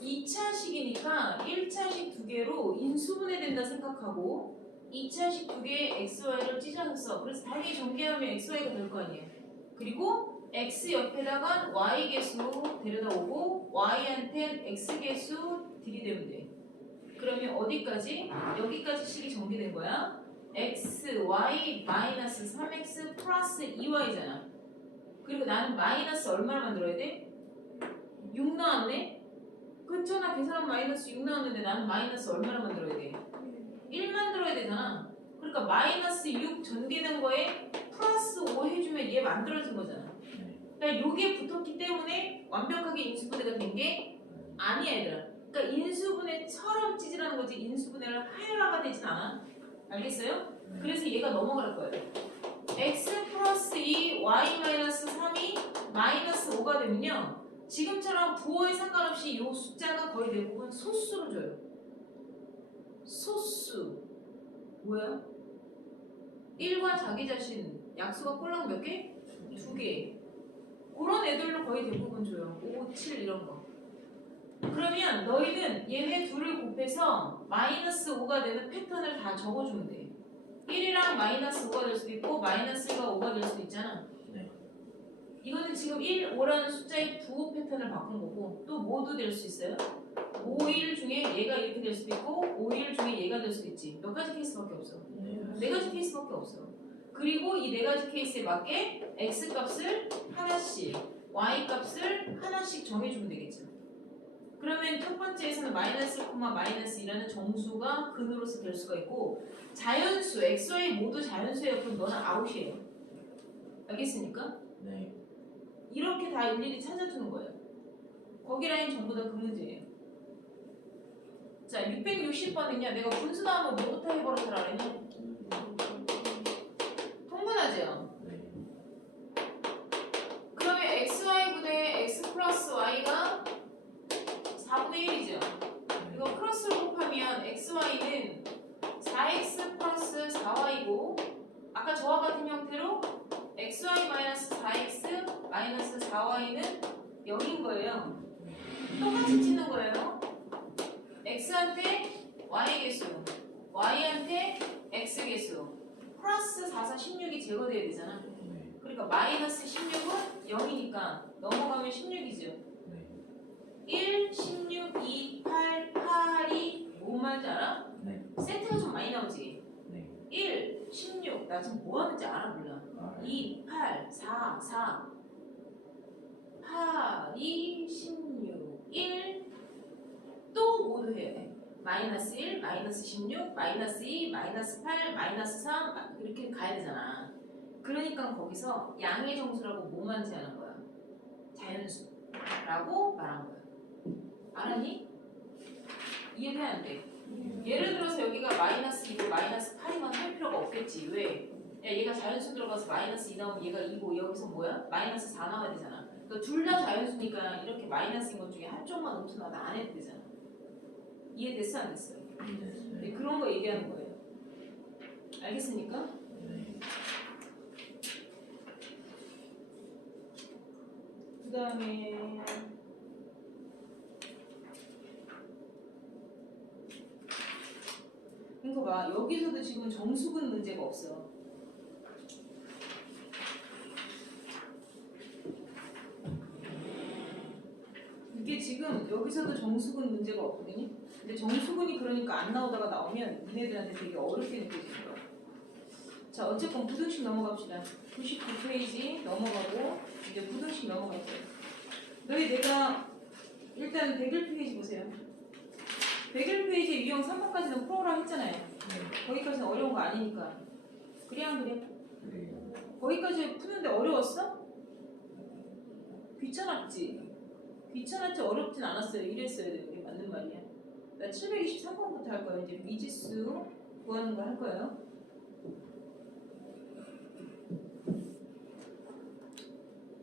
2차식이니까 1차식 두 개로 인수분해된다 생각하고 2차식 두 개의 XY를 찢어서 그래서 당연히 전개하면 XY가 될 거 아니에요. 그리고 X 옆에다가 Y 개수 데려다 오고 Y한텐 X 개수 들이대면 돼. 그러면 어디까지? 여기까지 식이 전개된 거야. X, Y, 마이너스 3X 플러스 2Y잖아. 그리고 나는 마이너스 얼마나 만들어야 돼? 6 나왔네? 그렇잖아. 계산하면 마이너스 6 나왔는데 나는 마이너스 얼마나 만들어야 돼? 1 만들어야 되잖아. 그러니까 마이너스 6 전개된 거에 플러스 5 해주면 얘 만들어진 거잖아. 그러니까 요게 붙었기 때문에 완벽하게 인수분해가 된 게 아니야 얘들아. 그러니까 인수분해처럼 찌질하는 거지 인수분해를 하여라가 되진 않아. 알겠어요? 그래서 얘가 넘어갈 거예요. x 플러스 2 y 마이너스 3이 마이너스 5가 되면요, 지금처럼 부호에 상관없이 이 숫자가 거의 대부분 소수로 줘요. 소수 뭐야? 1과 자기 자신 약수가 꼴랑 몇 개? 2개. 그런 애들로 거의 대부분 줘요. 5, 7 이런 거. 그러면 너희는 얘네 둘을 곱해서 마이너스 5가 되는 패턴을 다 적어주면 돼. 1이랑 마이너스 5가 될 수도 있고 마이너스 1과 5가 될 수도 있잖아. 이거는 지금 1, 5라는 숫자의 부호 패턴을 바꾼 거고 또 모두 될 수 있어요. 5, 1 중에 얘가 이렇게 될 수도 있고 5, 1 중에 얘가 될 수도 있지. 몇 가지 케이스밖에 없어. 네 가지 케이스밖에 없어. 그리고 이 네 가지 케이스에 맞게 x 값을 하나씩, y 값을 하나씩 정해주면 되겠죠. 그러면 첫 번째에서는 마이너스 1, 마이너스 2라는 정수가 근으로서 될 수가 있고 자연수, x, y 모두 자연수예요. 그럼 너는 아웃이에요. 알겠습니까? 네. 이렇게 다 일일이 찾아주는 거예요. 거기 라인 전부 다 그 문제예요. 자, 660번은요. 내가 분수 나오면 뭐부터 해버렸더라 그랬냐? 통분하죠? 네. 그러면 xy 분의 x 플러스 y가 4분의 1이죠. 이거 크로스를 곱하면 xy는 4x 플러스 4y고 아까 저와 같은 형태로 xy 마이너스 4x 마이너스 4y는 0인 거예요. 똑같이 찍는 거예요. x한테 y 개수, y한테 x 개수 플러스 4, 4, 16이 제거돼야 되잖아. 네. 그러니까 마이너스 16은 0이니까 넘어가면 16이죠. 네. 1, 16, 2, 8, 8이 뭔 말인지 알아? 네. 세트가 좀 많이 나오지. 네. 1, 16, 나 지금 뭐 하는지 알아 몰라. 아, 2, 8, 4, 4, 8, 2, 16, 1, 또 모두 해야 돼. 마이너스 1, 마이너스 16, 마이너스 2, 마이너스 8, 마이너스 3 이렇게 가야 되잖아. 그러니까 거기서 양의 정수라고 뭐만 제하는 거야? 자연수라고 말한 거야. 알았니? 이해돼 안 돼? 예를 들어서 여기가 마이너스 2고 마이너스 8이면 할 필요가 없겠지. 왜? 야, 얘가 자연수 들어가서 마이너스 2 나오면 얘가 2고 여기서 뭐야? 마이너스 4 나와야 되잖아. 그러니까 둘 다 자연수니까 이렇게 마이너스인 것 중에 한쪽만 옵션하다 안 해도 되잖아. 이해됐어 안 됐어? 됐어요. 네, 그런 거 얘기하는 거예요. 알겠습니까? 네. 그 다음에 그러니까 봐 여기서도 지금 정수근 문제가 없어. 이게 지금 여기서도 정수근 문제가 없거든요. 근데 정수근이 그러니까 안 나오다가 나오면 니네들한테 되게 어렵게 느껴지는 거야. 자 어쨌건 부등식 넘어갑시다. 99페이지 넘어가고 이제 부등식 넘어갈 거예요. 너희 내가 일단 101페이지 보세요. 101페이지 유형 3번까지는 풀어라 했잖아요. 네. 거기까지는 어려운 거 아니니까. 그래 안 그래? 그래요. 거기까지 푸는데 어려웠어? 귀찮았지? 귀찮았지 어렵진 않았어요. 이랬어야 돼. 그게 맞는 말이야. 나 723번부터 할 거예요. 이제 미지수 구하는 거 할 거예요.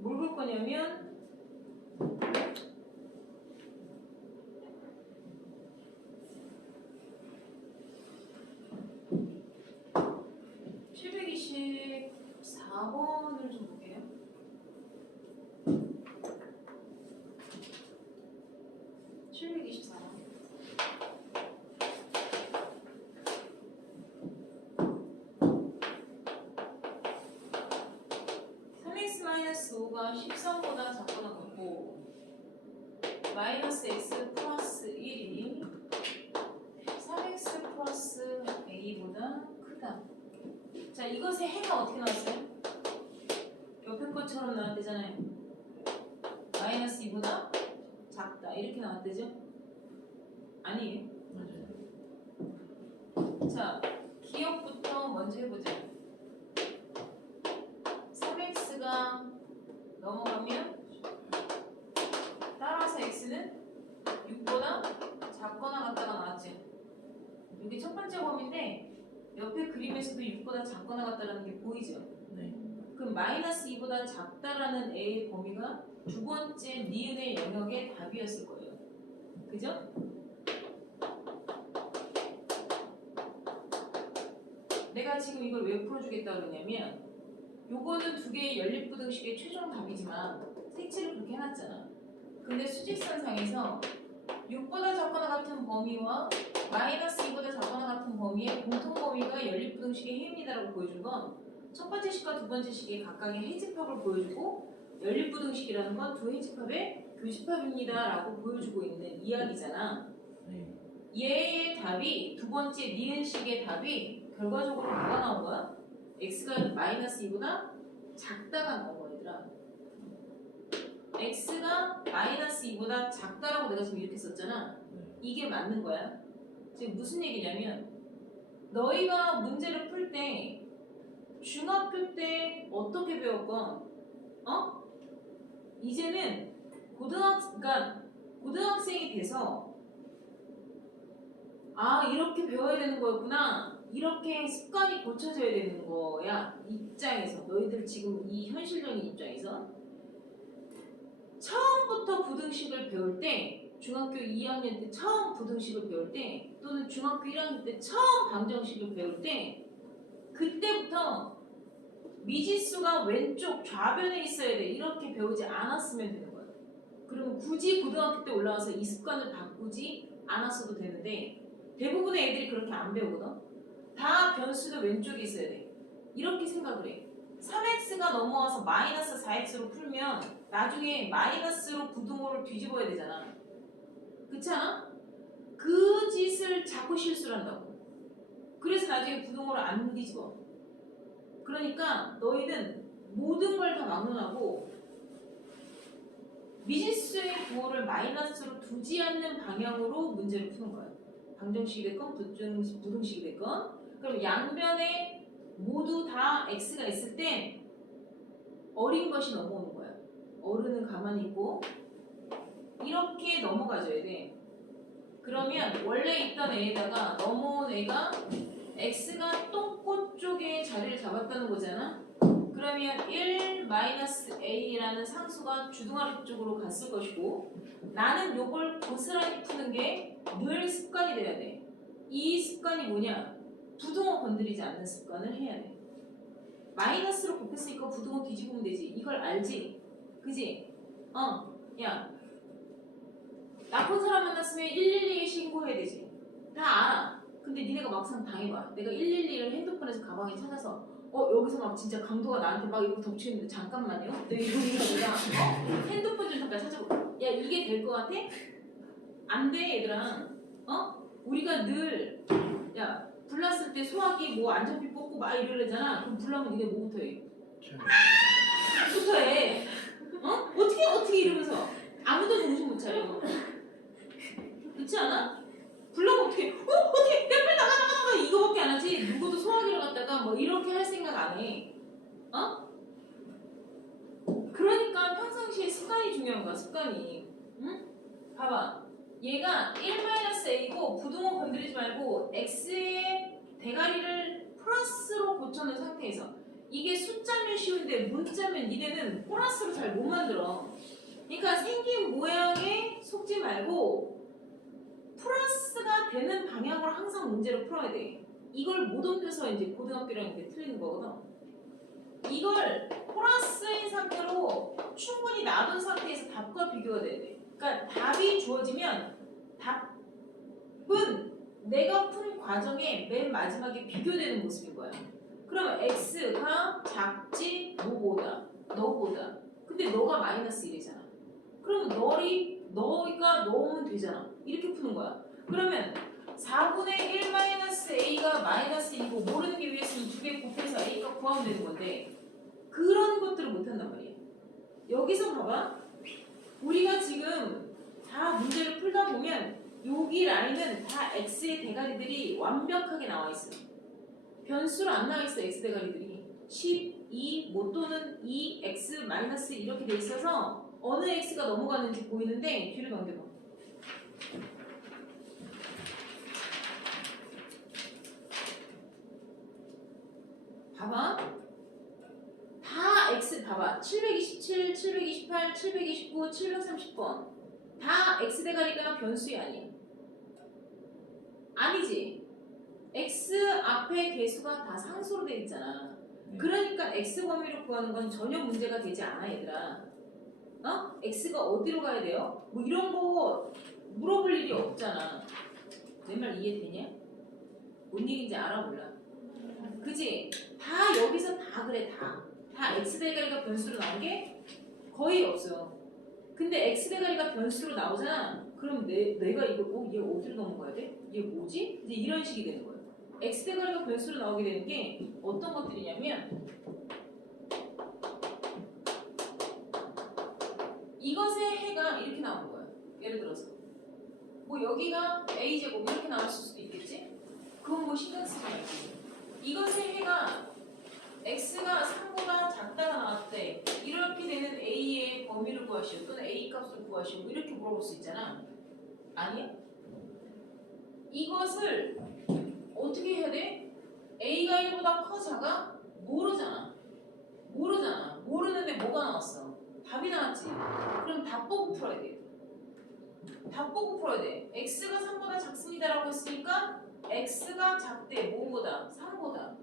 뭘 볼 거냐면 (724번을) 좀 볼게요. (724번) 3x-5가 13보다 작거나 같고 마이너스 x 플러스 1이 3x 플러스 a보다 크다. 자 이것의 해가 어떻게 나왔어요? 옆에 것처럼 나왔대잖아요. 마이너스 2보다 작다 이렇게 나왔대죠? 아니에요. 맞아요. 자 기억부터 먼저 해보자. 3x가 넘어가면 따라서 x는 6보다 작거나 같다가 나왔지. 이게 첫 번째 범위인데 옆에 그림에서도 6보다 작거나 같다라는 게 보이죠? 네. 그럼 마이너스 2보다 작다라는 A의 범위가 두 번째 니은의 영역의 답이었을 거예요. 그죠? 내가 지금 이걸 왜 풀어주겠다 그러냐면 요거는 두 개의 연립부등식의 최종 답이지만 색칠을 그렇게 해놨잖아. 근데 수직선상에서 6보다 작거나 같은 범위와 마이너스 2보다 작거나 같은 범위의 공통 범위가 연립부등식의 해입니다라고 보여준 건 첫 번째 식과 두 번째 식의 각각의 해집합을 보여주고 연립부등식이라는 건 두 해집합의 교집합입니다라고 보여주고 있는 이야기잖아. 네. 얘의 답이 두 번째 니은식의 답이 결과적으로 뭐가 나온 거야? x가 마이너스 2보다 작다가 나온 거야 얘들아. x가 마이너스 2보다 작다라고 내가 지금 이렇게 썼잖아. 네. 이게 맞는 거야. 지금 무슨 얘기냐면 너희가 문제를 풀 때 중학교 때 어떻게 배웠건, 이제는 그러니까 고등학생이 돼서 이렇게 배워야 되는 거였구나. 이렇게 습관이 고쳐져야 되는 거야. 입장에서 너희들 지금 이 현실적인 입장에서 처음부터 부등식을 배울 때 중학교 2학년 때 처음 부등식을 배울 때 또는 중학교 1학년 때 처음 방정식을 배울 때 그때부터 미지수가 왼쪽 좌변에 있어야 돼. 이렇게 배우지 않았으면 되는 거야. 그러면 굳이 고등학교 때 올라와서 이 습관을 바꾸지 않았어도 되는데 대부분의 애들이 그렇게 안 배우거든. 다 변수도 왼쪽에 있어야 돼. 이렇게 생각을 해. 3x가 넘어와서 마이너스 4x로 풀면 나중에 마이너스로 부등호를 뒤집어야 되잖아. 그렇지 않아? 그 짓을 자꾸 실수를 한다고. 그래서 나중에 부등호를 안 뒤집어. 그러니까 너희는 모든 걸 다 막론하고 미지수의 부호를 마이너스로 두지 않는 방향으로 문제를 푸는 거야. 방정식이 됐건 부등식이 됐건. 그럼 양변에 모두 다 x가 있을 때 어린 것이 넘어오는 거야. 어른은 가만히 있고 이렇게 넘어가줘야 돼. 그러면 원래 있던 애에다가 넘어온 애가 x가 똥꼬 쪽에 자리를 잡았다는 거잖아. 그러면 1-a라는 상수가 주둥아리 쪽으로 갔을 것이고 나는 요걸 고스란히 푸는 게 늘 습관이 돼야 돼. 이 습관이 뭐냐? 부등호 건드리지 않는 습관을 해야 돼. 마이너스로 곱했으니까 부등호 뒤집으면 되지. 이걸 알지? 그지? 야 나쁜 사람 만났으면 112에 신고해야 되지. 다 알아. 근데 니네가 막상 당해봐. 내가 112를 핸드폰에서 가방에 찾아서 여기서 막 진짜 강도가 나한테 막 이거 덮치는데 잠깐만요. 내가 이거 뭐야? 핸드폰 좀 잠깐 찾아봐. 야 이게 될 것 같아? 안 돼 얘들아. 우리가 늘 불났을 때 소화기 뭐 안전피 뽑고 막 이러잖아. 그럼 불나면 니네 뭐부터 해? 부터 해. 어떻게 이러면서 아무도 정신 못 차려. 그렇지 않아? 불나면 어떻게? 어떻게? 내 빨리 나가 이거밖에 안 하지. 누구도 소화기를 갖다가 뭐 이렇게 할 생각 안 해. 그러니까 평상시에 습관이 중요한 거야. 습관이. 응? 봐봐. 얘가 1-a고 부등호 건드리지 말고 x의 대가리를 플러스로 고쳐놓은 상태에서 이게 숫자면 쉬운데 문자면 니네는 플러스로 잘 못 만들어. 그러니까 생긴 모양에 속지 말고 플러스가 되는 방향으로 항상 문제를 풀어야 돼. 이걸 못 옮겨서 이제 고등학교랑 이렇게 틀리는 거거든. 이걸 플러스인 상태로 충분히 놔둔 상태에서 답과 비교가 돼야 돼. 그러니까 답이 주어지면 답은 내가 푼 과정의 맨 마지막에 비교되는 모습인 거야. 그러면 x가 작지 너보다. 근데 너가 마이너스 1이잖아. 그러면 너가 넣으면 되잖아. 이렇게 푸는 거야. 그러면 4분의 1 마이너스 a가 마이너스 2고 모르는 게 위에 있으면 두 개 곱해서 a가 구하면 되는 건데 그런 것들을 못한단 말이야. 여기서 봐봐. 우리가 지금 다 문제를 풀다 보면 여기 라인은 다 x의 대가리들이 완벽하게 나와 있어. 변수로 안 나와 있어. x 대가리들이 12, 뭐 또는 2x 마이너스 이렇게 돼 있어서 어느 x가 넘어가는지 보이는데 뒤로 넘겨봐. 봐봐. 다 x 봐봐. 727, 728, 729, 730번 다 x 대가리가 변수이 아니야. 아니지. x 앞에 개수가 다 상수로 돼 있잖아. 그러니까 x 범위를 구하는 건 전혀 문제가 되지 않아 얘들아. x가 어디로 가야 돼요? 뭐 이런 거 물어볼 일이 없잖아. 내 말 이해되냐? 뭔 얘기인지 알아 몰라? 그지? 다 여기서 다 그래 다 x 대가리가 변수로 나온 게 거의 없어. 근데 x 대가리가 변수로 나오잖아. 그럼 내가 이거 얘 어디로 넘어가야 돼? 얘 뭐지? 이제 이런 식이 되는 거예요. x 대가리가 변수로 나오게 되는 게 어떤 것들이냐면 이것의 해가 이렇게 나오는 거예요. 예를 들어서 뭐 여기가 a제곱 이렇게 나왔을 수도 있겠지? 그건 뭐 신경 쓰지 말고 이것의 해가 x가 3보다 작다가 나왔대. 이렇게 되는 a의 범위를 구하시오. 또는 a 값을 구하시오. 이렇게 물어볼 수 있잖아. 아니야? 이것을 어떻게 해야 돼? a가 1보다 커 작아? 모르잖아. 모르는데 뭐가 나왔어? 답이 나왔지. 그럼 답 보고 풀어야 돼. 답 보고 풀어야 돼. x가 3보다 작습니다라고 했으니까 x가 작대. 뭐보다? 3보다.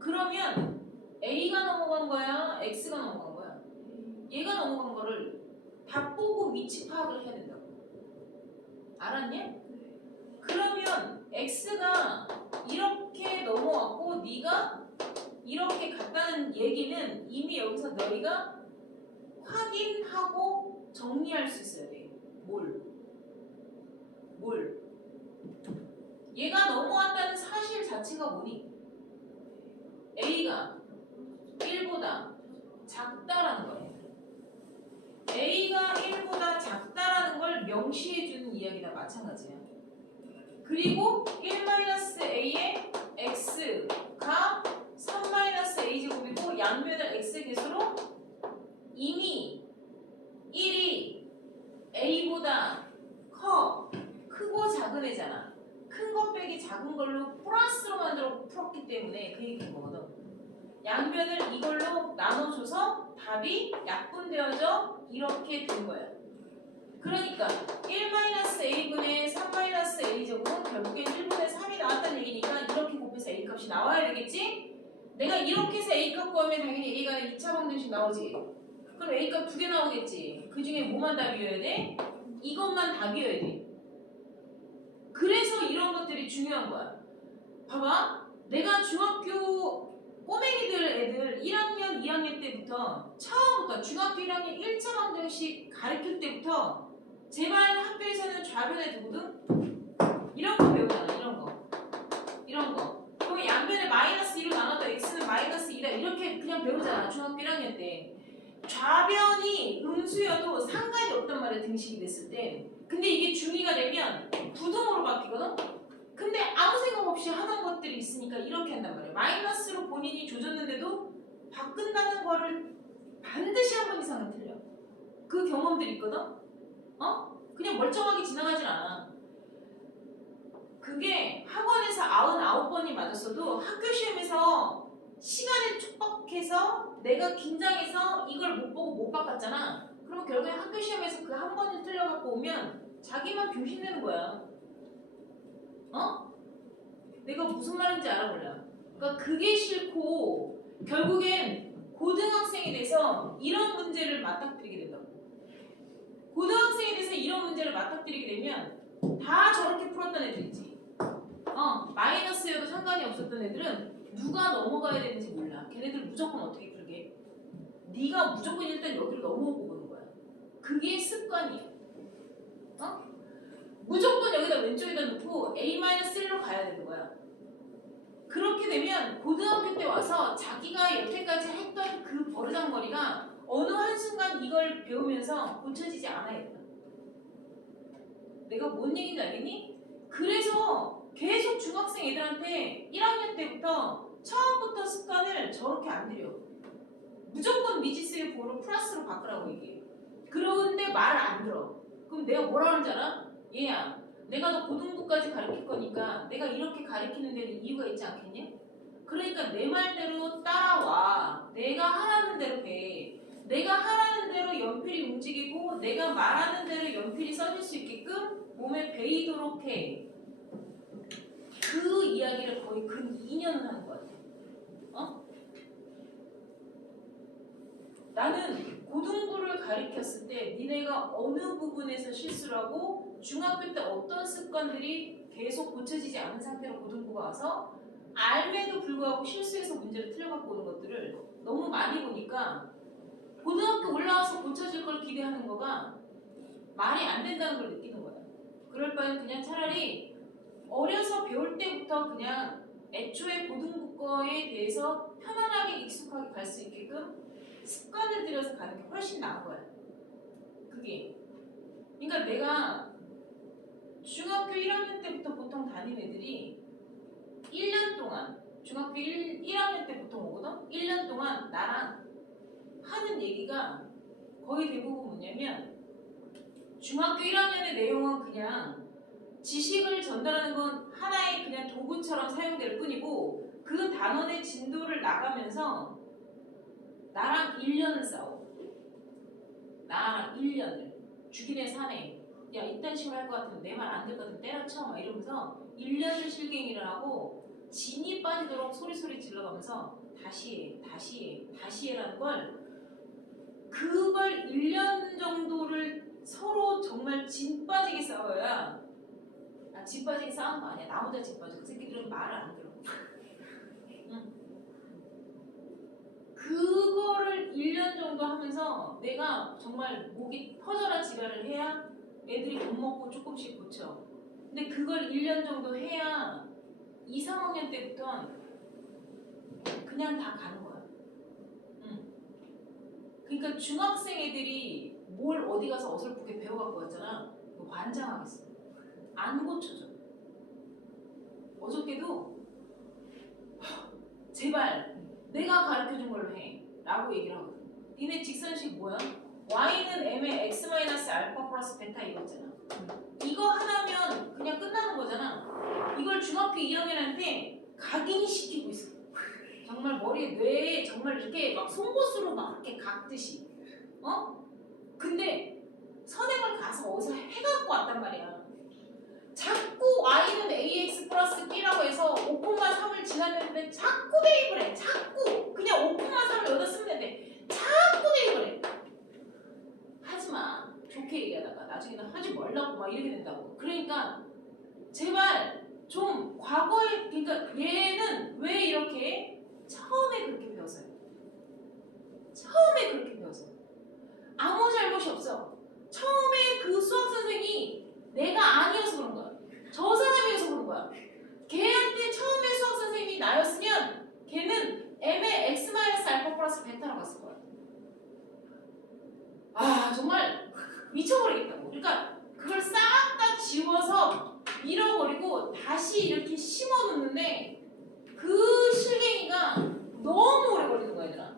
그러면 a가 넘어간 거야? x가 넘어간 거야? 얘가 넘어간 거를 답 보고 위치 파악을 해야 된다고. 알았냐? 그러면 x가 이렇게 넘어왔고 네가 이렇게 갔다는 얘기는 이미 여기서 너희가 확인하고 정리할 수 있어야 돼. 뭘? 얘가 넘어왔다는 사실 자체가 뭐니? a가 1보다 작다라는 거예요. a가 1보다 작다라는 걸 명시해주는 이야기나 마찬가지야. 그리고 1-a의 x가 3-a제곱이고 양면을 x 개수로 이미 1이 a보다 크고 작은 애잖아. 큰 거 빼기 작은 걸로 플러스로 만들어 풀었기 때문에 그 얘기인 거거든. 양변을 이걸로 나눠줘서 답이 약분되어져 이렇게 된 거야. 그러니까 1-a분의 3-a제곱은 결국엔 1분의 3이 나왔다는 얘기니까 이렇게 곱해서 a 값이 나와야 되겠지? 내가 이렇게 해서 a 값 구하면 당연히 a가 2차 방정식 나오지. 그럼 a 값 2개 나오겠지. 그 중에 뭐만 답이어야 돼? 이것만 답이어야 돼. 그래서 이런 것들이 중요한 거야. 봐봐. 내가 중학교 꼬맹이들 애들 1학년, 2학년 때부터 처음부터 중학교 1학년 1차 방정식 가르칠 때부터 제발 학교에서는 좌변에 두거든? 이런 거 배우잖아. 이런 거. 그러면 양변을 마이너스 2로 나눠도 x는 마이너스 2다 이렇게 그냥 배우잖아. 중학교 1학년 때. 좌변이 음수여도 상관이 없단 말이야. 등식이 됐을 때. 근데 이게 중2가 되면 부등호로 바뀌거든? 근데 아무 생각 없이 하는 것들이 있으니까 이렇게 한단 말이야. 마이너스로 본인이 조졌는데도 바꾼다는 거를 반드시 한 번 이상은 틀려. 그 경험들이 있거든? 그냥 멀쩡하게 지나가질 않아. 그게 학원에서 99번이 맞았어도 학교 시험에서 시간에 촉박해서 내가 긴장해서 이걸 못 보고 못 바꿨잖아. 그러면 결국에 학교 시험에서 그 한 번을 틀려갖고 오면 자기만 병신되는 거야. 내가 무슨 말인지 알아볼라. 그러니까 그게 싫고 결국엔 고등학생이 돼서 이런 문제를 맞닥뜨리게 된다고. 고등학생이 돼서 이런 문제를 맞닥뜨리게 되면 다 저렇게 풀었던 애들 있지. 마이너스여도 상관이 없었던 애들은 누가 넘어가야 되는지 몰라. 걔네들 무조건 어떻게 풀게? 네가 무조건 일단 여기를 넘어오고 보는 거야. 그게 습관이야. 무조건 여기다 왼쪽에다 놓고 A-1로 가야 되는 거야. 그렇게 되면 고등학교 때 와서 자기가 여태까지 했던 그 버르장머리가 어느 한순간 이걸 배우면서 고쳐지지 않아야 된다. 내가 뭔 얘기인지 알겠니? 그래서 계속 중학생 애들한테 1학년 때부터 처음부터 습관을 저렇게 안 들여. 무조건 미지수의 보를 플러스로 바꾸라고 얘기해. 그런데 말 안 들어. 그럼 내가 뭐라 하는지 알아? 얘야, 내가 너 고등부까지 가르칠 거니까 내가 이렇게 가르치는 데는 이유가 있지 않겠냐? 그러니까 내 말대로 따라와. 내가 하라는 대로 해. 내가 하라는 대로 연필이 움직이고 내가 말하는 대로 연필이 써질 수 있게끔 몸에 배이도록 해. 그 이야기를 거의 근 2년을 하는 것 같아. 나는 고등부를 가르쳤을 때 니네가 어느 부분에서 실수를 하고 중학교 때 어떤 습관들이 계속 고쳐지지 않은 상태로 고등부가 와서 알매도 불구하고 실수해서 문제를 틀려갖고 오는 것들을 너무 많이 보니까 고등학교 올라와서 고쳐질 걸 기대하는 거가 말이 안 된다는 걸 느끼는 거야. 그럴 바엔 그냥 차라리 어려서 배울 때부터 그냥 애초에 고등부 거에 대해서 편안하게 익숙하게 갈 수 있게끔 습관을 들여서 가는 게 훨씬 나은 거야. 그게. 그러니까 내가 중학교 1학년 때부터 보통 다닌 애들이 1년 동안 중학교 1학년 때부터 오거든? 1년 동안 나랑 하는 얘기가 거의 대부분 뭐냐면 중학교 1학년의 내용은 그냥 지식을 전달하는 건 하나의 그냥 도구처럼 사용될 뿐이고 그 단원의 진도를 나가면서 나랑 1년을 싸워. 나랑 1년을. 죽이네 사네. 야 이딴 식으로 할 것 같으면 내 말 안 될 것 같으면 때려쳐 막 이러면서 1년을 실갱이를 하고 진이 빠지도록 소리소리 질러가면서 다시 해라는 걸 그걸 1년 정도를 서로 정말 진 빠지게 싸워야 진 빠지게 싸우는 거 아니야. 나 혼자 진 빠져. 그 새끼들은 말을 안 들어. 응. 그거를 1년 정도 하면서 내가 정말 목이 터져라 지랄을 해야 애들이 못 먹고 조금씩 고쳐. 근데 그걸 1년 정도 해야 2, 3학년 때부터 그냥 다 가는 거야. 응. 그러니까 중학생 애들이 뭘 어디 가서 어설프게 배워갖고 왔잖아. 그거 환장하겠어. 안 고쳐져. 어저께도 제발 내가 가르쳐준 걸로 해 라고 얘기를 하거든. 니네 직선식 뭐야? y는 m의 x 마이너스 알파 플러스 베타 이거 있잖아. 이거 하나면 그냥 끝나는 거잖아. 이걸 중학교 2학년한테 각인이 시키고 있어. 정말 머리에 뇌에 정말 이렇게 막 송곳으로 막 이렇게 각듯이. 근데 선행을 가서 어디서 해갖고 왔단 말이야. 자꾸 y는 ax 플러스 b라고 해서 5,3을 지났는데 자꾸 대입을 해. 자꾸 그냥 5,3을 여기다 쓰면 되는데 자꾸 대입을 해. 하지마. 좋게 얘기하다가 나중에는 하지 말라고 막 이렇게 된다고. 그러니까 제발 좀 과거에 그러니까 얘는 왜 이렇게 처음에 그렇게 배웠어요. 처음에 그렇게 배웠어. 아무 잘못이 없어. 처음에 그 수학 선생이 내가 아니어서 그런 거야. 저 사람이어서 그런 거야. 걔한테 처음에 수학 선생님이 나였으면 걔는 m의 x 마이너스 알파 플러스 베타라고 갔을 거야. 아 정말 미쳐버리겠다고. 그러니까 그걸 싹 다 지워서 잃어버리고 다시 이렇게 심어놓는데 그 실갱이가 너무 오래 걸리는 거야 얘들아.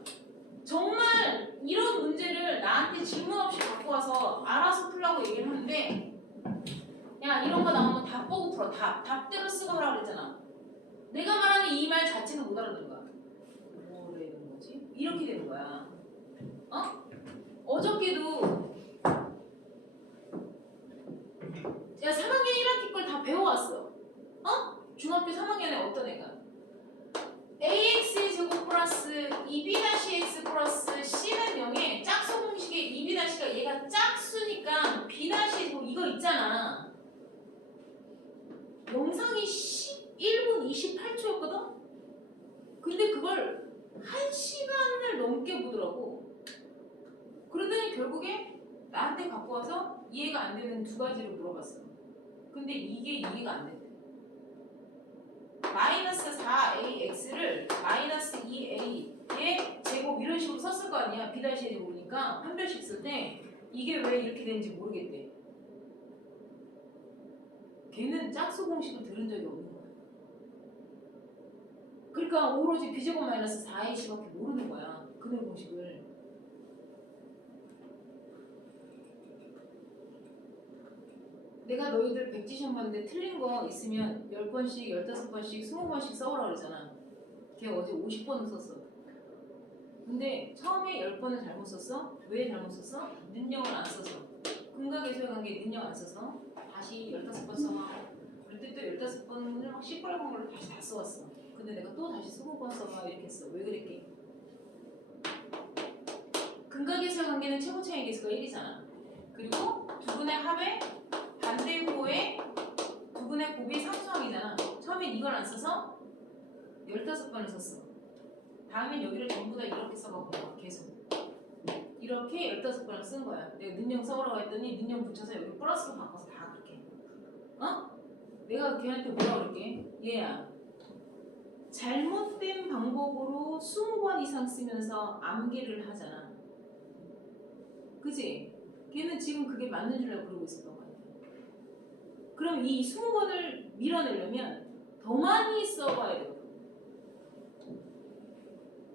정말 이런 문제를 나한테 질문 없이 갖고 와서 알아서 풀라고 얘기를 하는데 야 이런 거 나오면 답 보고 풀어. 답대로 쓰고 하라고 그랬잖아. 내가 말하는 이 말 자체는 못 알아듣는 거야. 뭐래 이런 거지? 이렇게 되는 거야. 어저께도 야 3학년 1학기 걸 다 배워왔어. 중학교 3학년에 어떤 애가 ax 제곱 플러스 2b-x 플러스 c는 0에 짝수 공식의 2b-가 얘가 짝수니까 b- 이거 있잖아. 영상이 1분 28초였거든? 근데 그걸 1시간을 넘게 보더라고. 그러더니 결국에 나한테 갖고 와서 이해가 안 되는 두 가지를 물어봤어. 근데 이게 이해가 안 된대. 마이너스 4ax를 마이너스 2a의 제곱 이런 식으로 썼을 거 아니야. b-의 제곱이니까 한 별씩 쓸 때 이게 왜 이렇게 되는지 모르겠대. 걔는 짝수 공식을 들은 적이 없는 거야. 그러니까 오로지 b제곱 마이너스 4ac밖에 모르는 거야. 그네 공식을. 내가 너희들 백지시험 봤는데 틀린 거 있으면 10번씩, 15번씩, 20번씩 써오라 그러잖아. 걔 어제 50번을 썼어. 근데 처음에 10번을 잘못 썼어. 왜 잘못 썼어? 능력을 안 써서. 근각계수의 관계 능력 안 써서 다시 15번 써봐. 그럴 때 또 15번을 막 시뻘건 걸로 다시 다 써왔어. 근데 내가 또 다시 20번 써봐 이렇게 했어. 왜 그랬게? 근각계수의 관계는 최고 차이 계수가 1이잖아. 그리고 두 분의 합의 반대호의 두 분의 곱이 상수항이잖아. 처음엔 이걸 안 써서 15번을 썼어. 다음엔 여기를 전부 다 이렇게 써갖고 계속 이렇게 15번을 쓴 거야. 내가 능력 써오라고 했더니 능력 붙여서 여기 플러스로 바꿔서 다 그렇게. 내가 걔한테 뭐라 그럴게? 얘야 잘못된 방법으로 20번 이상 쓰면서 암기를 하잖아. 그치? 걔는 지금 그게 맞는 줄 알고 그러고 있었던 거 같아. 그럼 이 20번을 밀어내려면 더 많이 써봐야 되거든.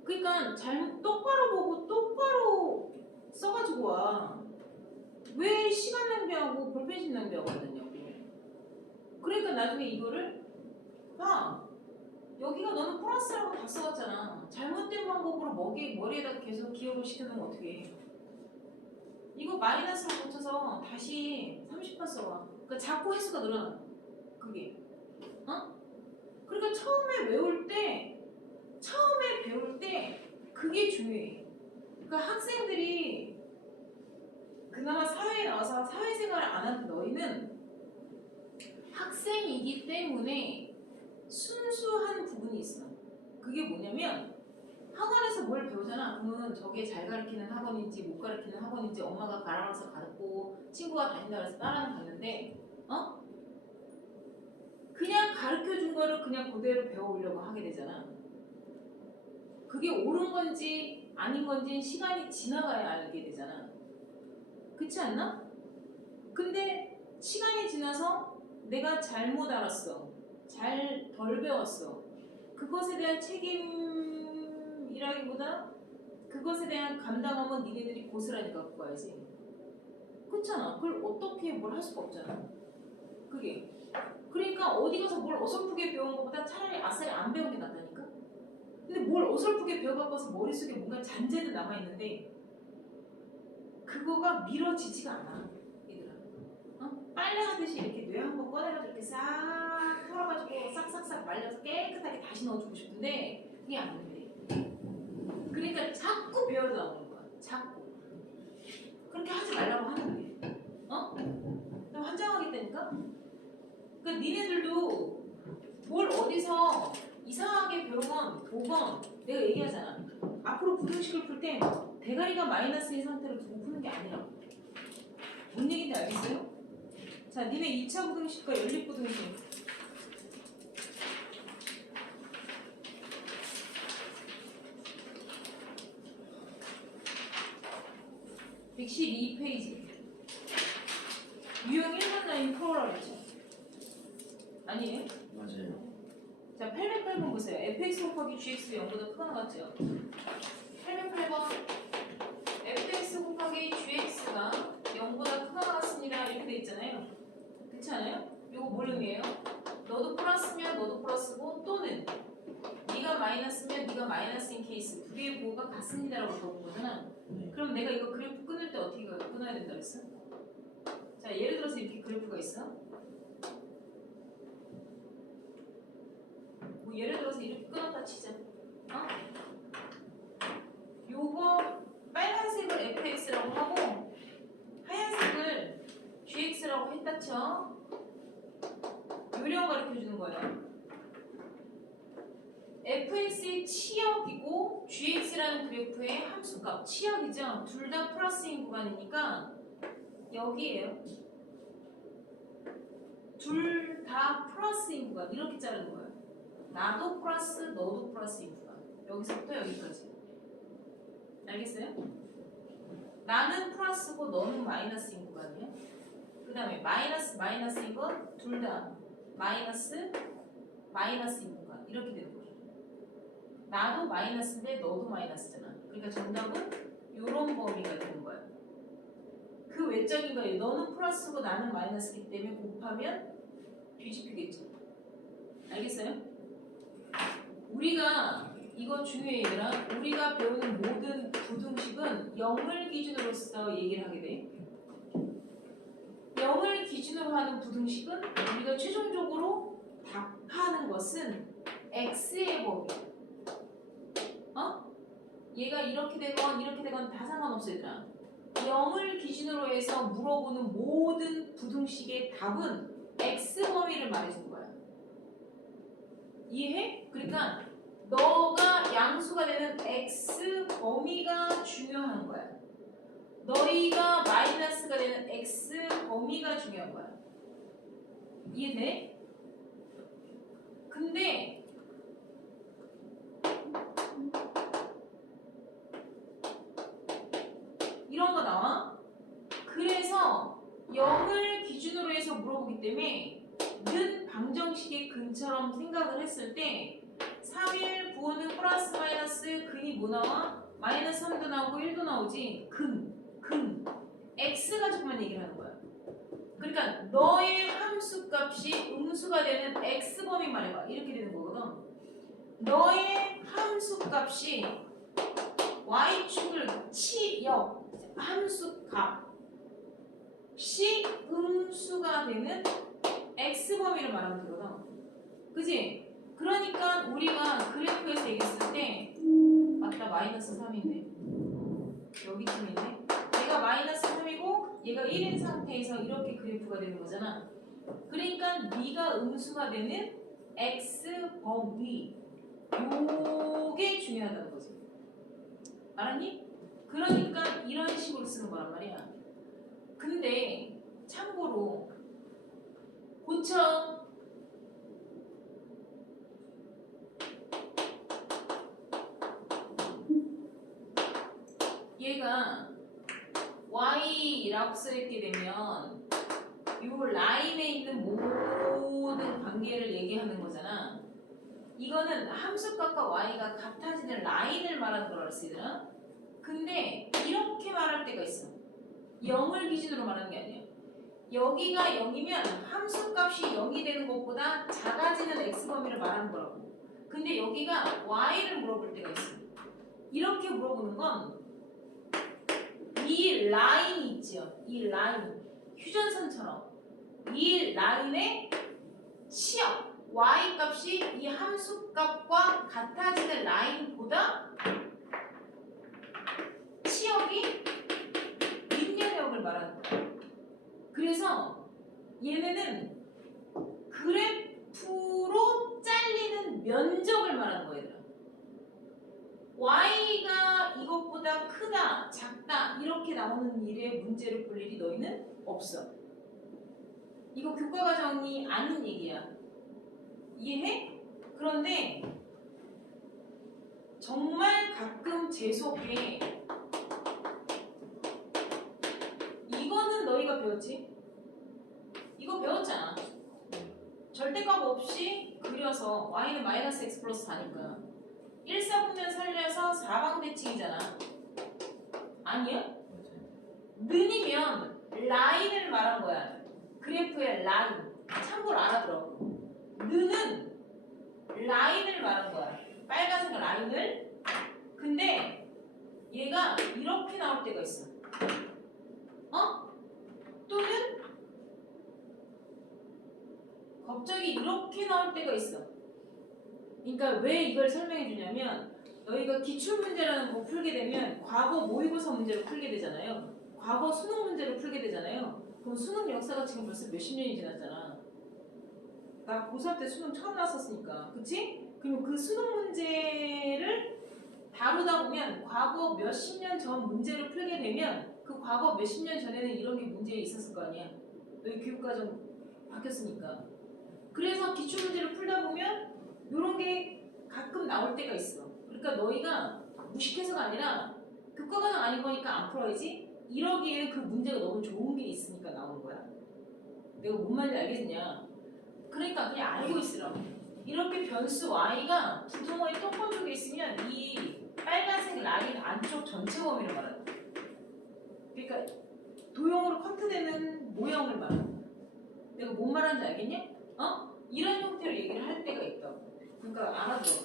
그러니까 잘못 똑바로 보고 똑바로 써가지고 와. 왜 시간 낭비하고 볼펜심 낭비하고 하느냐고. 그러니까 나중에 이거를 봐. 여기가 너는 플러스라고 다 써왔잖아. 잘못된 방법으로 머리에다가 계속 기억을 시켜놓으면 어떻게 해? 이거 마이너스로 고쳐서 다시 30번 써와. 그러니까 자꾸 횟수가 늘어나. 그게. 어? 그러니까 처음에 배울 때 그게 중요해. 그러니까 학생들이 그나마 사회에 나와서 사회생활을 안 하는 너희는 학생이기 때문에 순수한 부분이 있어. 그게 뭐냐면 학원에서 뭘 배우잖아. 그러면 저게 잘 가르치는 학원인지 못 가르치는 학원인지 엄마가 가라앉아서 가르치고 친구가 다닌다 그래서 따라는 갔는데 그냥 가르쳐준 거를 그냥 그대로 배워오려고 하게 되잖아. 그게 옳은 건지 아닌 건지 시간이 지나가야 알게 되잖아. 그렇지 않나? 근데 시간이 지나서 내가 잘못 알았어. 잘 덜 배웠어. 그것에 대한 책임이라기보다 그것에 대한 감당함은 니네들이 고스란히 갖고 와야지. 그렇잖아. 그걸 어떻게 뭘 할 수가 없잖아. 그게. 그러니까 어디 가서 뭘 어설프게 배운 것보다 차라리 아싸리 안 배운 게 낫다니까? 근데 뭘 어설프게 배워갖고서 머릿속에 뭔가 잔재는 남아있는데 그거가 미뤄지지가 않아. 얘들아. 빨래 하듯이 이렇게 뇌 한번 꺼내가지고 이렇게 싹 털어가지고 싹싹싹 말려서 깨끗하게 다시 넣어주고 싶은데 그게 안 돼. 그러니까 자꾸 배워서 나오는 거야. 자꾸. 그렇게 하지 말라고 하는 거야. 나 환장하겠다니까? 그러니까 니네들도 뭘 어디서 이상하게 배우건 보건 내가 얘기하잖아. 앞으로 부등식을 풀 때 대가리가 마이너스인 상태로 두고 푸는 게 아니라고. 뭔 얘기인지 알겠어요? 자, 니네 2차 부등식과 연립부등식. (112페이지) 유형 1번 라인 풀어라 그랬죠? 아니에요? 맞아요. 자, 808번 보세요. fx 곱하기 gx가 0보다 크거나 같죠? 808번 fx 곱하기 gx가 0보다 크거나 같습니다. 이렇게 돼 있잖아요. 그렇지 않아요? 이거 뭘 의미해요? 너도 플러스면 너도 플러스고 또는 네가 마이너스면 네가 마이너스인 케이스 두 개의 부호가 같습니다라고 적은 거잖아. 네. 그럼 내가 이거 그래프 끊을 때 어떻게 끊어야 된다 그랬어? 자, 예를 들어서 이렇게 그래프가 있어. 뭐 예를 들어서 이렇게 끊었다 치자. 요거 빨간색을 fx라고 하고 하얀색을 gx라고 했다 쳐. 요령 가르쳐 주는 거예요. fx의 치역이고 gx라는 그래프의 함수값 치역이죠. 둘 다 플러스인 구간이니까 여기에요. 둘 다 플러스인 구간 이렇게 자르는 거예요. 나도 플러스 너도 플러스인 구간. 여기서부터 여기까지. 알겠어요? 나는 플러스고 너는 마이너스인 구간이야. 그 다음에 마이너스인 건 둘 다 마이너스인 구간 이렇게 되는 거죠. 나도 마이너스인데 너도 마이너스잖아. 그러니까 정답은 이런 범위가 되는 거야. 그 외적인 거예요. 너는 플러스고 나는 마이너스이기 때문에 곱하면 뒤집히겠죠. 알겠어요? 우리가 이거 중요해 얘들아. 우리가 배우는 모든 부등식은 0을 기준으로서 얘기를 하게 돼. 0을 기준으로 하는 부등식은 우리가 최종적으로 답하는 것은 x의 범위. 얘가 이렇게 되건 다 상관없어 얘들아. 0을 기준으로 해서 물어보는 모든 부등식의 답은 x 범위를 말해주는 거야. 이해해? 그러니까 너가 양수가 되는 x 범위가 중요한 거야. 너희가 마이너스가 되는 x 범위가 중요한 거야. 이해돼? 근데 이런 거 나와. 그래서 0을 기준으로 해서 물어보기 때문에 는 방정식의 근처럼 생각을 했을 때 3일 부호는 플러스 마이너스 근이 뭐 나와? 마이너스 3도 나오고 1도 나오지. 근. x 가지고만 얘기를 하는 거야. 그러니까 너의 함수 값이 음수가 되는 x 범위 말해봐. 이렇게 되는 거거든. 너의 함수 값이 y축을 치역 함수 값이 음수가 되는 x 범위를 말하면 되거든. 그지? 그러니까 우리가 그래프에서 얘기했을 때 맞다 마이너스 3인데 여기쯤 있네. 얘가 마이너스 3이고 얘가 1인 상태에서 이렇게 그래프가 되는 거잖아. 그러니까 네가 음수가 되는 x 범위 요게 중요하다는 거지. 알았니? 그러니까 이런 식으로 쓰는 거란 말이야. 근데 참고로 고쳐. 얘가 y라고 써있게 되면 요 라인에 있는 모든 관계를 얘기하는 거잖아. 이거는 함수값과 y가 같아지는 라인을 말하는 거라고 쓰잖아. 근데 이렇게 말할 때가 있어. 0을 기준으로 말하는 게 아니야. 여기가 0이면 함수값이 0이 되는 것보다 작아지는 x범위를 말하는 거라고. 근데 여기가 y를 물어볼 때가 있어. 이렇게 물어보는 건 이 라인이 있지요. 이 라인 휴전선처럼 이 라인의 치역 y 값이 이 함수 값과 같아지는 라인보다 치역이 윗면역을 말하는 거야. 그래서 얘네는 그래프로 잘리는 면적을 말하는 거야. 얘들아. y가 이것보다 크다, 작다 이렇게 나오는 일에 문제를 볼 일이 너희는 없어. 이거 교과과정이 아닌 얘기야. 이해해? 그런데 정말 가끔 재수없게 이거는 너희가 배웠지? 이거 배웠잖아. 절대값 없이 그려서 y는 마이너스 x 플러스 4니까 1사분면 살려서 4방대칭이잖아. 아니야? 는이면 라인을 말한 거야. 그래프의 라인. 참고로 알아들어. 는은 라인을 말한 거야. 빨간색 라인을. 근데 얘가 이렇게 나올 때가 있어. 또는 갑자기 이렇게 나올 때가 있어. 그러니까 왜 이걸 설명해 주냐면 너희가 기출문제라는 거 풀게 되면 과거 모의고사 문제를 풀게 되잖아요. 과거 수능 문제를 풀게 되잖아요. 그럼 수능 역사가 지금 벌써 몇십 년이 지났잖아. 나 고3 때 수능 처음 나왔었으니까. 그치? 그럼 그 수능 문제를 다루다 보면 과거 몇십 년 전 문제를 풀게 되면 그 과거 몇십 년 전에는 이런 게 문제에 있었을 거 아니야. 너희 교육과정 바뀌었으니까. 그래서 기출문제를 풀다 보면 이런 게 가끔 나올 때가 있어. 그러니까 너희가 무식해서가 아니라 교과과정 아닌 거니까 안 풀어야지. 이러기에는 그 문제가 너무 좋은 게 있으니까 나오는 거야. 내가 뭔 말인지 알겠냐? 그러니까 그냥 알고 있으라고. 이렇게 변수 y가 부동어의 똥번 쪽에 있으면 이 빨간색 라인 안쪽 전체 범위를 말하는 거야. 그러니까 도형으로 커트되는 모형을 말하는 거야. 내가 뭔 말하는지 알겠냐? 이런 형태로 얘기를 할 때가 있다고. 그러니까 알아들어.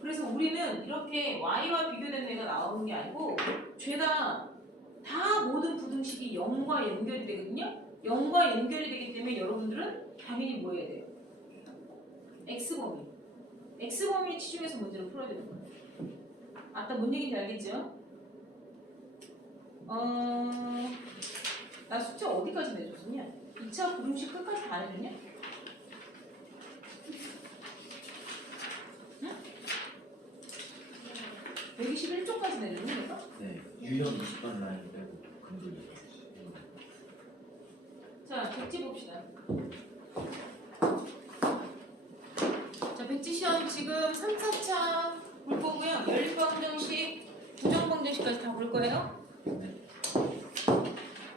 그래서 우리는 이렇게 y와 비교된 애가 나오는 게 아니고 죄다 다 모든 부등식이 0과 연결이 되거든요. 0과 연결이 되기 때문에 여러분들은 당연히 뭐 해야 돼요? x범위. x범위 치중해서 문제를 풀어야 되는 거예요. 아까 뭔 얘기인지 알겠죠? 나 숫자 어디까지 내줬었냐? 2차 부등식 끝까지 다 내줬냐? 응? 121쪽까지 내줬냐 내가? 네. 유형 20번 라인 빼고 근들. 자, 백지 봅시다. 자, 백지 시험 지금 3, 4차 볼 거고요. 연립방정식, 부정방정식까지 다 볼 거예요. 네.